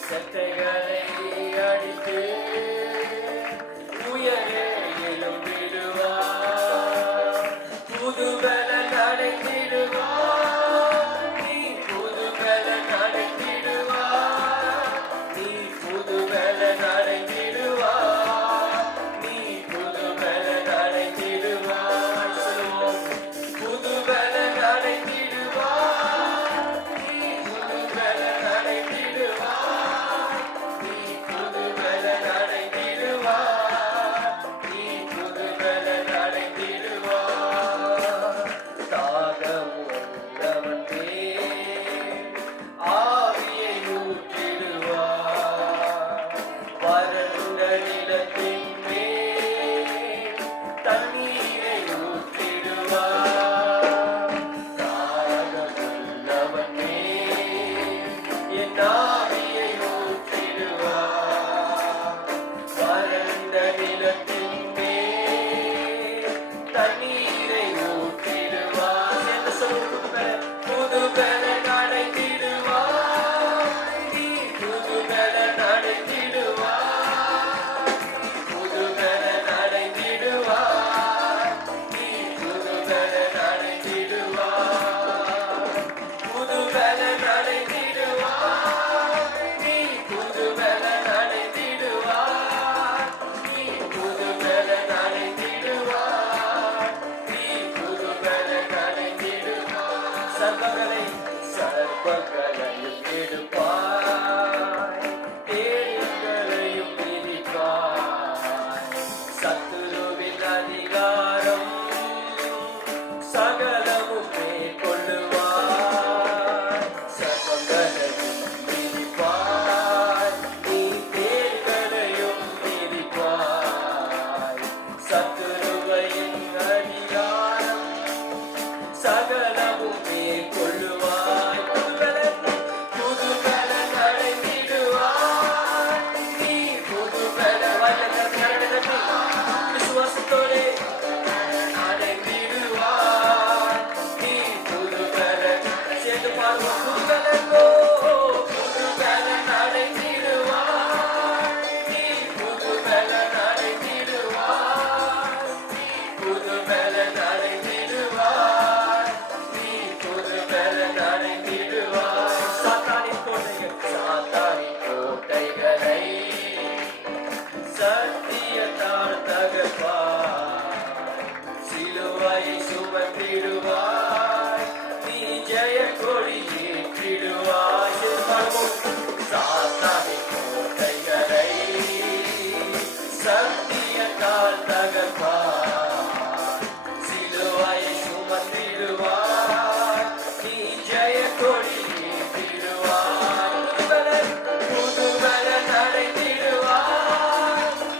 சட்டைகளை அடித்து உயர எழும்பிடுவாய், புது பலன் அடைந்திடுவாய், நீ புது பலன் அடைந்திடுவாய், நீ புது பலன் சத்தியத்தால் தகர்ப்பாய், சிலுவையை சுமந்திடுவாய், நீ ஜெய கொடி ஏற்றிடுவாய். சாத்தானின் கோட்டைகளை சத்தியத்தால் தகர்ப்பாய், சிலுவையை சுமந்திடுவாய், நீ ஜெய கொடி ஏற்றிடுவாய். புதுபலன் அடைந்திடுவாய்,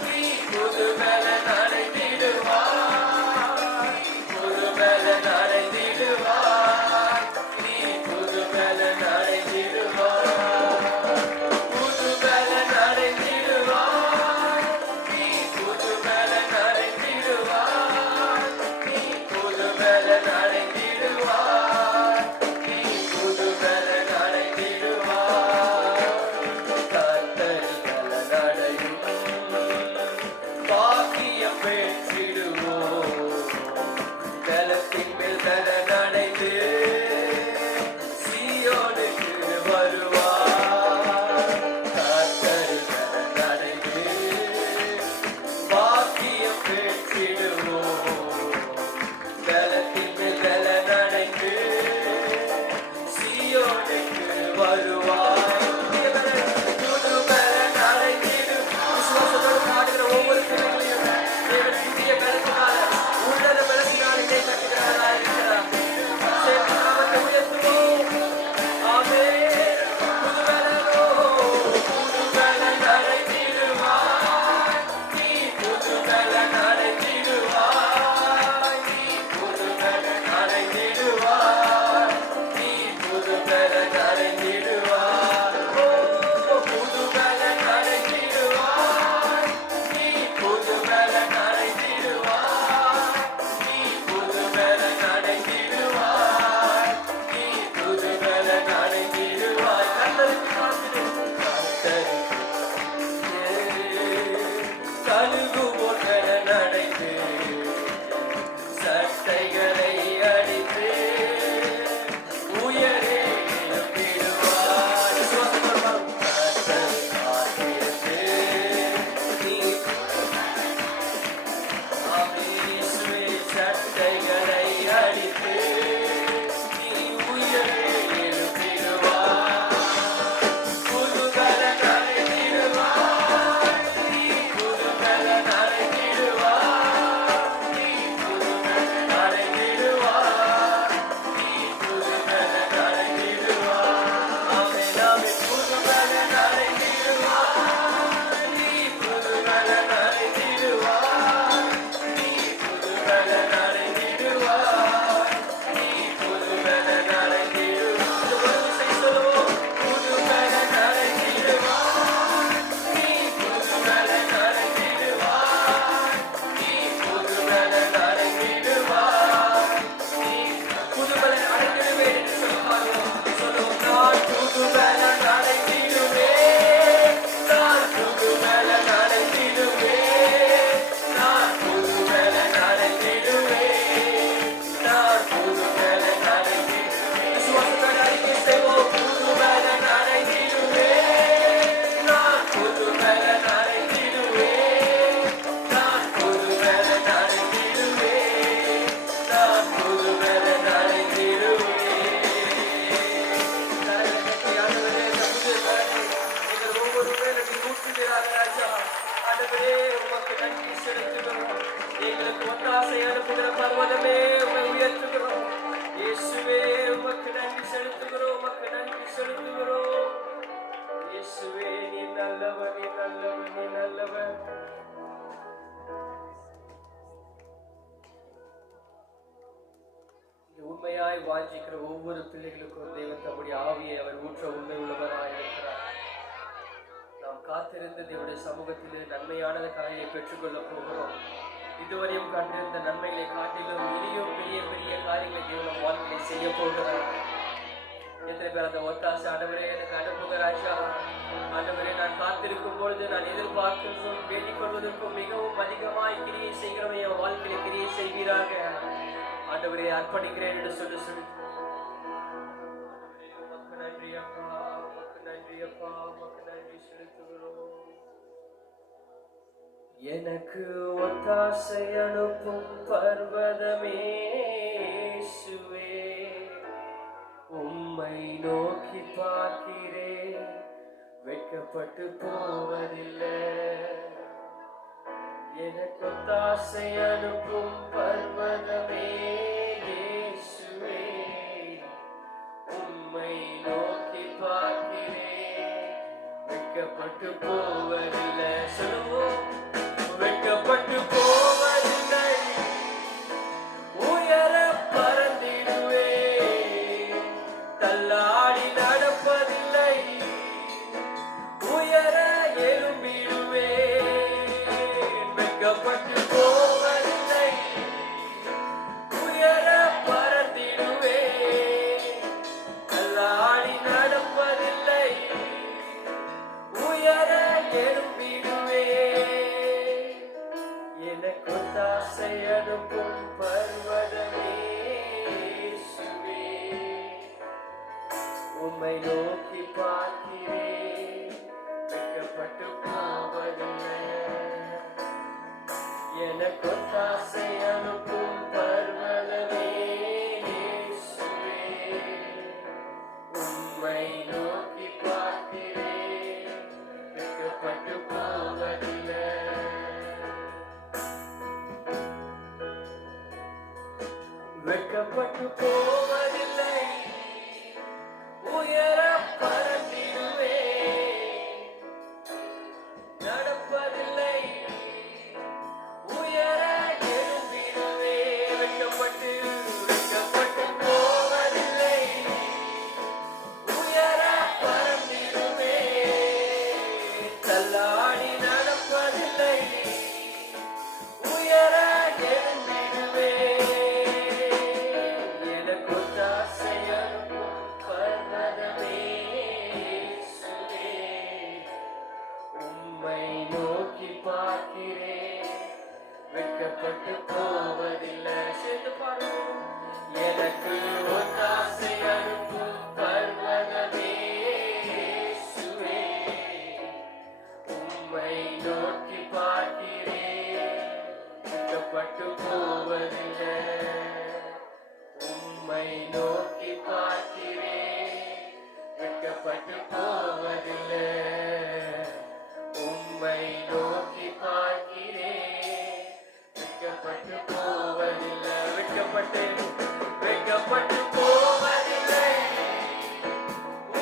நீ புதுபலன் அடைந்திடுவாய், புதுபலன் அடைந்திடுவாய், நீ புதுபலன் அடைந்திடுவாய், புதுபலன் அடைந்திடுவாய், நீ புதுபலன் அடைந்திடுவாய், நீ புதுபலன் அடைந்திடுவாய், நீ புதுபலன் அடைந்திடுவாய். கர்த்தரின் பலனடையும் பாக்கியம் பெற்றிடுவோம், பலத்தின் மேல் பலனடைந்து சீயோனுக்கு வருவார். கர்த்தரின் பலனடைந்து பாக்கியம் பெற்றிடுவோம், பலத்தின் மேல் பலனடைந்து சீயோனுக்கு வருவாய். புது பலன் அடைந்திடும். விசுவாசத்தோடு பாடுகிற ஒவ்வொரு பிள்ளைகளையும் தேவன் புதிய பலத்தினால, உன்னத பலத்தினால என்னை கட்டுகிறவராய் இருக்கிறார். சேர்ந்து நாமத்தை உயர்த்துவோம். ஆமென். புது பலனோ, புது பலன் அடைந்திடுவாய், நீ புது பலன் அடைந்திடுவாய், நீ புது பலன் அடைந்திடுவாய், நீ புது பலன் அடைந்திடுவாய். ஓ, புது பலன் அடைந்திடுவாய், நீ புது பலன் அடைந்திடுவாய், நீ புது பலன் அடைந்திடுவாய், நீ புது பலன் அடைந்திடுவாய். கர்த்தருக்கு காத்திரு, கர்த்தருக்கு கழுகுபோல் பலன் அடைந்து சட்டைகளை அடித்து உயரே எழுப்பிடுவார். விசுவாசத்தோடு பாடும். கர்த்தர் காத்திருந்து நீ இயேசுவே சட்டைகளை அடித்து நீ உயரே எழுப்பிடுவார். புது பலன் அடைந்திடுவாய், நீ புது பலன் அடைந்திடுவாய், நீ புது பலன் அடைந்திடுவாய், நீ புது பலன் அடைந்திடுவாய். ஆமென், ஆமென். புது பலன் அடைந்திடுவாய், நீ புது பலன் அடைந்திடுவாய், நீ புது பலன் அடைந்திடுவாய், நீ புது பலன் அடைந்திடுவாய். இந்த ஒரு விசை சொல்லுவோம். புது பலன் அடைந்திடுவாய், நீ புது பலன் அடைந்திடுவாய், நீ புது பலன் அடைந்திடுவாய், நீ புது பலன் அடைந்திடுவேன் என்று சொல்லுவார்கள். சொல்லுவோம். நான் புது பலன் அடைந்திடுவேன், நான் புது பலன் அடைந்திடுவேன், நான் புது பலன் அடைந்திடுவேன், நான் புது பலன் அடைந்திடுவேன். விசுவாசத்தோடு அறிக்கை செய்வோம். புது பலன் அடைந்திடுவேன், நான் புது பலன் அடைந்திடுவேன், நான் புது பலன் அடைந்திடுவேன், நான் புது பலன் அடைந்திடுவேன். கரங்களை தட்டி ஆண்டவரே, இந்த புதிய பலனை நீங்கள் ஒவ்வொரு வேளையும் ஊற்றுகிறார் ராஜா. ஆண்டவரே, உமக்கு நன்றி செலுத்துகிறோம். எங்களுக்கு ஒத்தாசை அனுப்புகிற பர்வதமே உம்மை உயர்த்துகிறோம். இயேசுவே, உமக்கு நன்றி செலுத்துகிறோம், உமக்கு நன்றி செலுத்துகிறோம். இயேசுவே, நீ நல்லவர், நீ நல்லவர், நீ நல்லவர். இங்கு உண்மையாய் வாஞ்சிக்கிற ஒவ்வொரு பிள்ளைகளுக்கும் தேவன் தம்முடைய ஆவியை அவர் ஊற்ற உண்மை உள்ளவராய் இருக்கிறார். நாம் காத்திருந்து தேவனுடைய சமூகத்திலே நன்மையானத காரியை பெற்றுக்கொள்ளப் போகிறோம். இதுவரையும் கண்டிருந்த நன்மைகளை காட்டிலும் இனியும் பெரிய பெரிய காரியங்களை தேவன் வாழ்க்கையை செய்ய போகிறார். எத்தனை பேர் அந்த ஒத்தாசை ஆண்டவரே எனக்கு அனுப்புங்க ராஜா. ஆண்டவரே, நான் காத்திருக்கும் பொழுது நான் எதிர்பார்க்கிறதும் வேண்டிக் கொள்வதற்கும் மிகவும் அதிகமாய் கிரியை செய்கிறவன் என் வாழ்க்கையில கிரியை செய்வீராக. ஆண்டவரே, அர்ப்பணிக்கிறேன் என்று சொல்லி உமக்கு நன்றி அப்பா, உமக்கு நன்றி அப்பா, உமக்கு நன்றி செலுத்துகிறோம். எனக்கு ஒத்தாசை அனுப்பும் பர்வதமே இயேசுவே, உம்மை நோக்கி பார்க்கிறேன், வெட்கப்பட்டு போவதில்லை. எனக்கு ஒத்தாசை அனுப்பும் பர்வதமே இயேசுவே, உம்மை நோக்கி பார்க்கிறேன், வெட்கப்பட்டு போவதில்லை. சொல்லுவோம், வெட்கப்பட்டு போவதில்லை, உயர பறந்திடுவே, தள்ளாடி நடப்பதில்லை, உயர எழும்பிடுவே. வெட்கப்பட்டு போவதில்லை, உயர பறந்திடுவே, தள்ளாடி நடப்பதில்லை, உயர எழும்பிடுவே. எனக்கு ஒத்தாசை அனுப்பும் பர்வதமே இயேசுவே, உம்மை நோக்கி பார்க்கிறேன், வெட்கப்பட்டு போவதில்லை. எனக்கு ஒத்தாசை அனுப்பும் பர்வதமே இயேசுவே, உம்மை நோக்கி பார்க்கிறேன், வெட்கப்பட்டு போவதில்லை. வெட்கப்பட்டு போவதில்லை, உயர பறந்திடுவே, நடப்பதில்லை, உயர எழும்பிடுவே. வெட்கப்பட்டு வெட்கப்பட்டு போவதில்லை, உயர பறந்திடுவே, தள்ளாடி நடப்பதில்லை, உயர எழும்பிடுவே. எனக்கு ஒத்தாசை அனுப்பும் பர்வதமே இயேசுவே, உம்மை நோக்கி பார்க்கிறேன், வெட்கப்பட்டு போவதில்லை. சேர்ந்து பாடுவோம். எனக்கு ஒத்தாசை அனுப்பும் பர்வதமே இயேசுவே, உம்மை நோக்கி பார்க்கிறேன், வெட்கப்பட்டு போவதில்லை, உம்மை நோக்கி பார்க்கிறேன், வெட்கப்பட்டு போவதில்லை, உம்மை நோக்கி பார்க்கிறேன், வெட்கப்பட்டு போவதில்லை. வெட்கப்பட்டு வெட்கப்பட்டு போவதில்லை,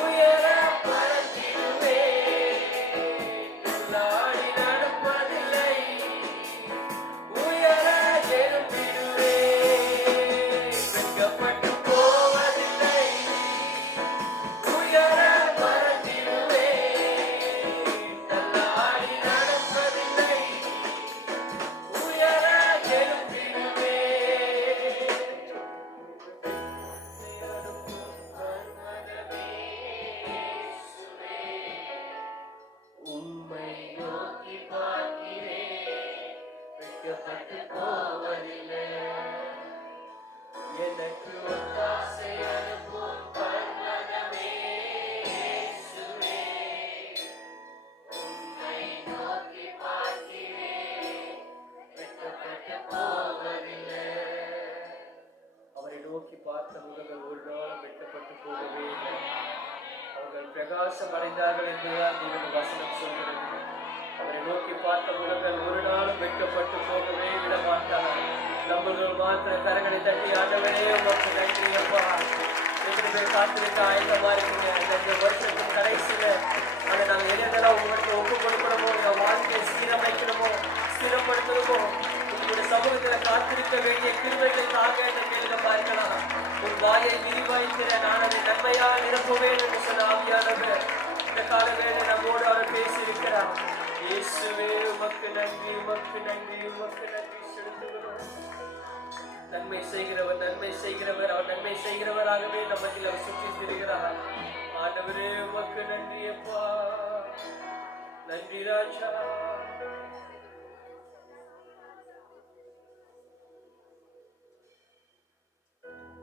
உயர பறந்திடுவே, துள்ளாடி நடப்பதில்லை, உயர எழும்பிடுவே. வெட்கப்பட்டு போவதில்லை, உயர பறந்திடுவே, தள்ளாடி நடப்பதில்லை, உயர எழும்பிடுவே. உம்மை நோக்கி பார்க்கிறேன், வெட்கப்பட்டு போவதில்லை. எனக்கு ஒத்தாசை அனுப்பும் பர்வதமே இயேசுவே, உம்மை நோக்கி பார்க்கிறேன், வெட்கப்பட்டு போவதில்லை. அவரை நோக்கி பார்த்த முகங்கள் ஒரு நாளும் வெட்கப்பட்டு போகவே இல்லை. அவர்கள் பிரகாசம் அடைந்தார்கள் என்றுதான் தேவனுடைய வசனம் சொல்கிறது. அவரை நோக்கி பார்த்த முகங்கள் ஒரு நாளும் வெட்கப்பட்டு போகவே விட மாட்டார். நம்மளும் மாத்திர கரங்களை தட்டி, ஆண்டவரே உமக்கு நன்றி அப்பா. எத்தனை பேர் காத்திருக்க ஆயத்தமா இருக்கீங்க? இந்த வருஷத்தின் கடைசியில அதை நாங்கள் எதெல்லாம் உங்களுக்கு ஒப்பு கொடுக்கணுமோ, எங்கள் வாழ்க்கையை சீரமைக்கணுமோ, ஸ்திரப்படுத்தணுமோ, உங்களுடைய சமூகத்துல காத்திருக்க வேண்டிய கிருபைகளை தாங்க என்று கேளுங்க பார்க்கலாம். உன் வாயை விரிவாய்க்கிற நான் அதை நன்மையா நிரப்புவேன் என்று சொன்ன ஆவியானவர் இந்த கால வேளை நம்மோடு அவர் பேசி இருக்கிறார். இயேசுவே உமக்கு நன்றி, உமக்கு நன்றி, உமக்கு நன்றி செலுத்துகிறோம். நன்மை செய்கிறவர், நன்மை செய்கிறவர், அவர் நன்மை செய்கிறவராகவே நம்மத்தில் அவர் சுற்றி திரிகிறார். ஆண்டவரே உமக்கு நன்றி அப்பா, நன்றி ராஜா.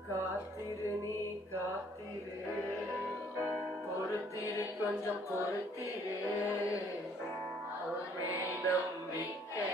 காத்திரு நீ காத்திரு, பொறுத்திரு கொஞ்சம் பொறுத்திரு, அவனை நம்பிக்கை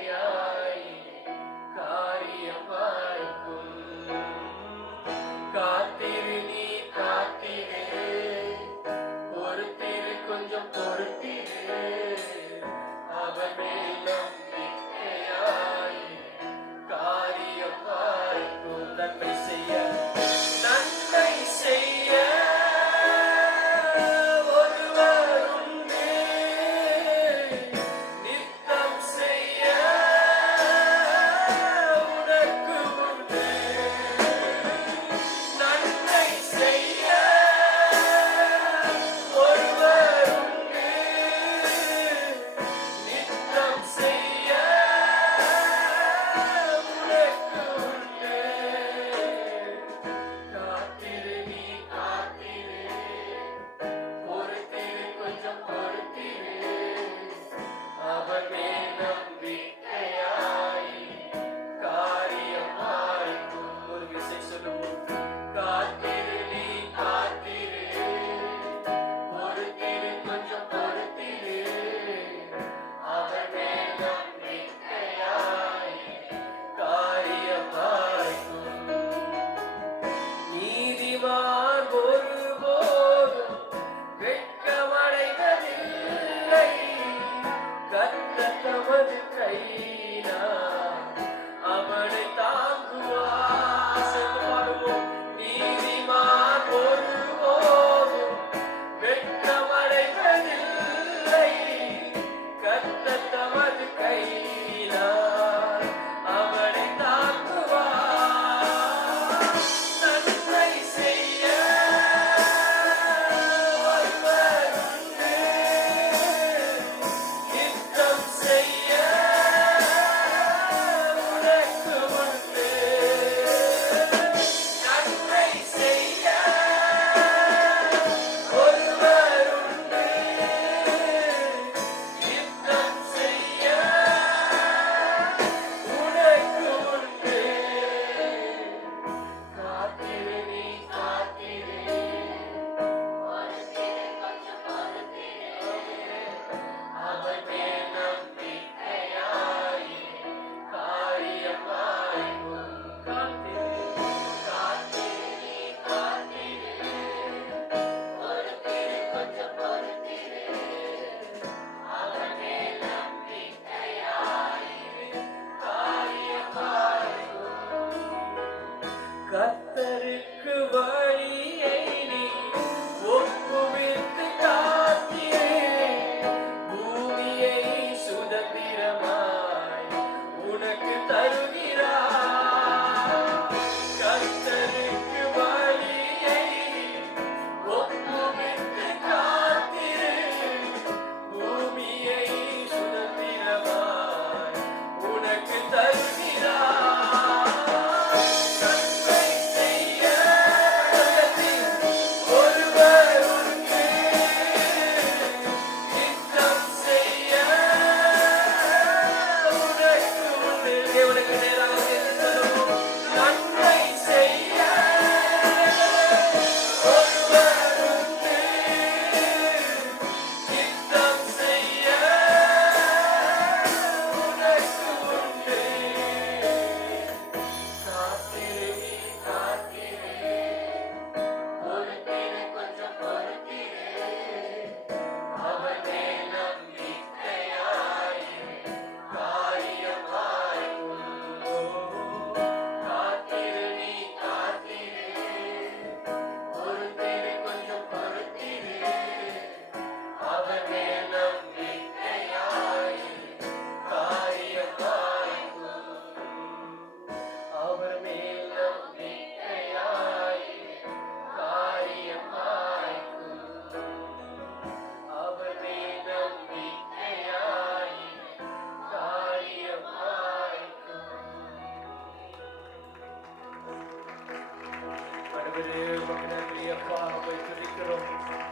ஆண்டவரே உமக்கு நன்றி அப்பா. உம்மை துதிக்கிறோம்.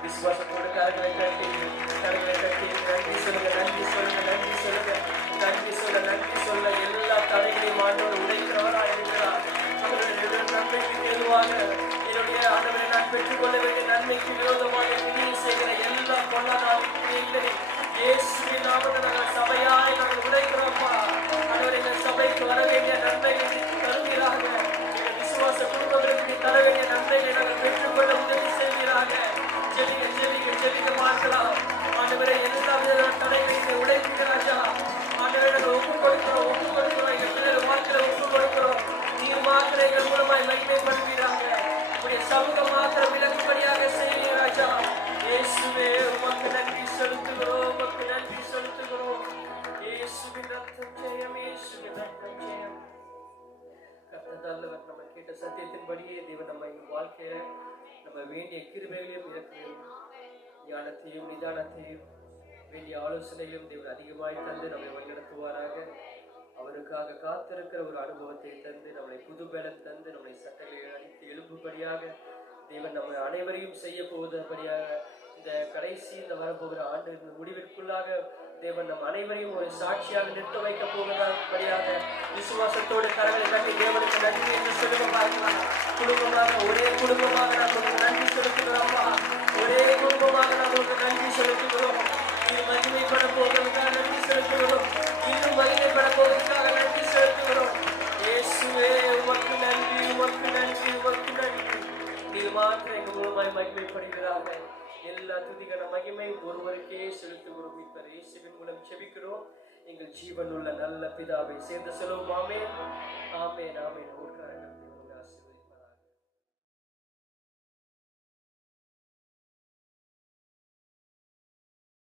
விசுவாசத்தோடு கரங்களை தட்டி நன்றி சொல்லுங்க, நன்றி சொல்லுங்க, நன்றி சொல்லுங்க, நன்றி சொல்ல, நன்றி சொல்ல. எல்லா தடைகளையும் ஆண்டவர் உடைக்கிறவரா இருக்கிறார். அவருடைய நன்மைக்கு ஏதுவாக என்னுடைய ஆண்டவரை நான் பெற்றுக்கொள்ள வேண்டிய நன்மைக்கு விரோதமாக கிரியை செய்கிற எல்லா பொல்லாத கிரியைகளை இயேசுவின் நாமத்தில் நாங்கள் சபையாய் நாங்கள் உடைக்கிறோம்ப்பா. ஆண்டவரே, இந்த சபைக்கு வர வேண்டிய நன்மைகளை தருவீராக. எங்கள் விசுவாச குடும்பங்களுக்கு தர வேண்டிய நன்மைகளை நாங்கள் பெற்றுக்கொள்ள உதவி செய்வீராக. ஜெபிக்க ஜெபிக்க ஜெபிக்க பார்க்கலாம். ஆண்டவரே, எல்லா வித தடைகளை உடைக்கிறாச்சா. ஆண்டவரே, நாங்கள் ஒப்புக் கொடுக்கிறோம், ஒப்புக் கொடுக்கிறோம். எங்கள் பிள்ளைகள் வாழ்க்கையில ஒப்புக் கொடுக்கிறோம். நீர் மாத்திர எங்கள் மூலமாய் மகிமைப்படுவீராக. உடைய சமூகம் மாத்திர விளக்கும்படியாக செய்வீராஜா. இயேசுவே உமக்கு நன்றி செலுத்துகிறோம், உமக்கு நன்றி செலுத்துகிறோம். இயேசுவின் ரத்தம் ஜெயம், இயேசுவின் ரத்தம் ஜெயம். கர்த்தர் நம்ம கேட்ட சத்தியத்தின்படியே தேவன் நம்ம வாழ்க்கையில நம்ம வேண்டிய கிருபைகளையும் இறக்கையும் ஞானத்தையும் நிதானத்தையும் வேண்டிய ஆலோசனையும் தேவன் அதிகமாய் தந்து நம்மை வழிநடத்துவாராக. அவருக்காக காத்திருக்கிற ஒரு அனுபவத்தை தந்து நம்மளை புதுபலம் தந்து நம்மளை சட்டங்களை அடித்து எழுப்பும்படியாக தேவன் நம்ம அனைவரையும் செய்ய போவதபடியாக இந்த கடைசி இந்த வரப்போகிற ஆண்டு முடிவிற்குள்ளாக தேவன் நம் அனைவரையும் ஒரு சாட்சியாக நிறுத்த வைக்க போவதபடியாக விசுவாசத்தோடு கரங்களை கட்டி தேவனுக்கு நன்றி என்று சொல்லுங்க பார்க்கலாம். குடும்பமாக ஒரே குடும்பமாக நாம் உங்களுக்கு நன்றி செலுத்துகிறோம்ப்பா. ஒரே குடும்பமாக நாம் உங்களுக்கு நன்றி செலுத்துகிறோம். இது மகிமைப்பட போவதற்காக நன்றி செலுத்துகிறோம். இன்னும் மகிமைப்பட போவதற்காக நன்றி செலுத்துகிறோம். இயேசுவே உமக்கு நன்றி, உமக்கு நன்றி, உமக்கு நன்றி. நீர் மாத்திரம் எங்கள் மூலமாய் மகிமைப்படுகிறாங்க. எல்லா துதிகன மகிமை ஒருவருக்கே செலுத்துகிறோம். இப்ப இயேசுவின் மூலம் செபிக்கிறோம். எங்கள் ஜீவனுள்ள நல்ல பிதாவை சேர்ந்து செல்வோம். ஆமென்.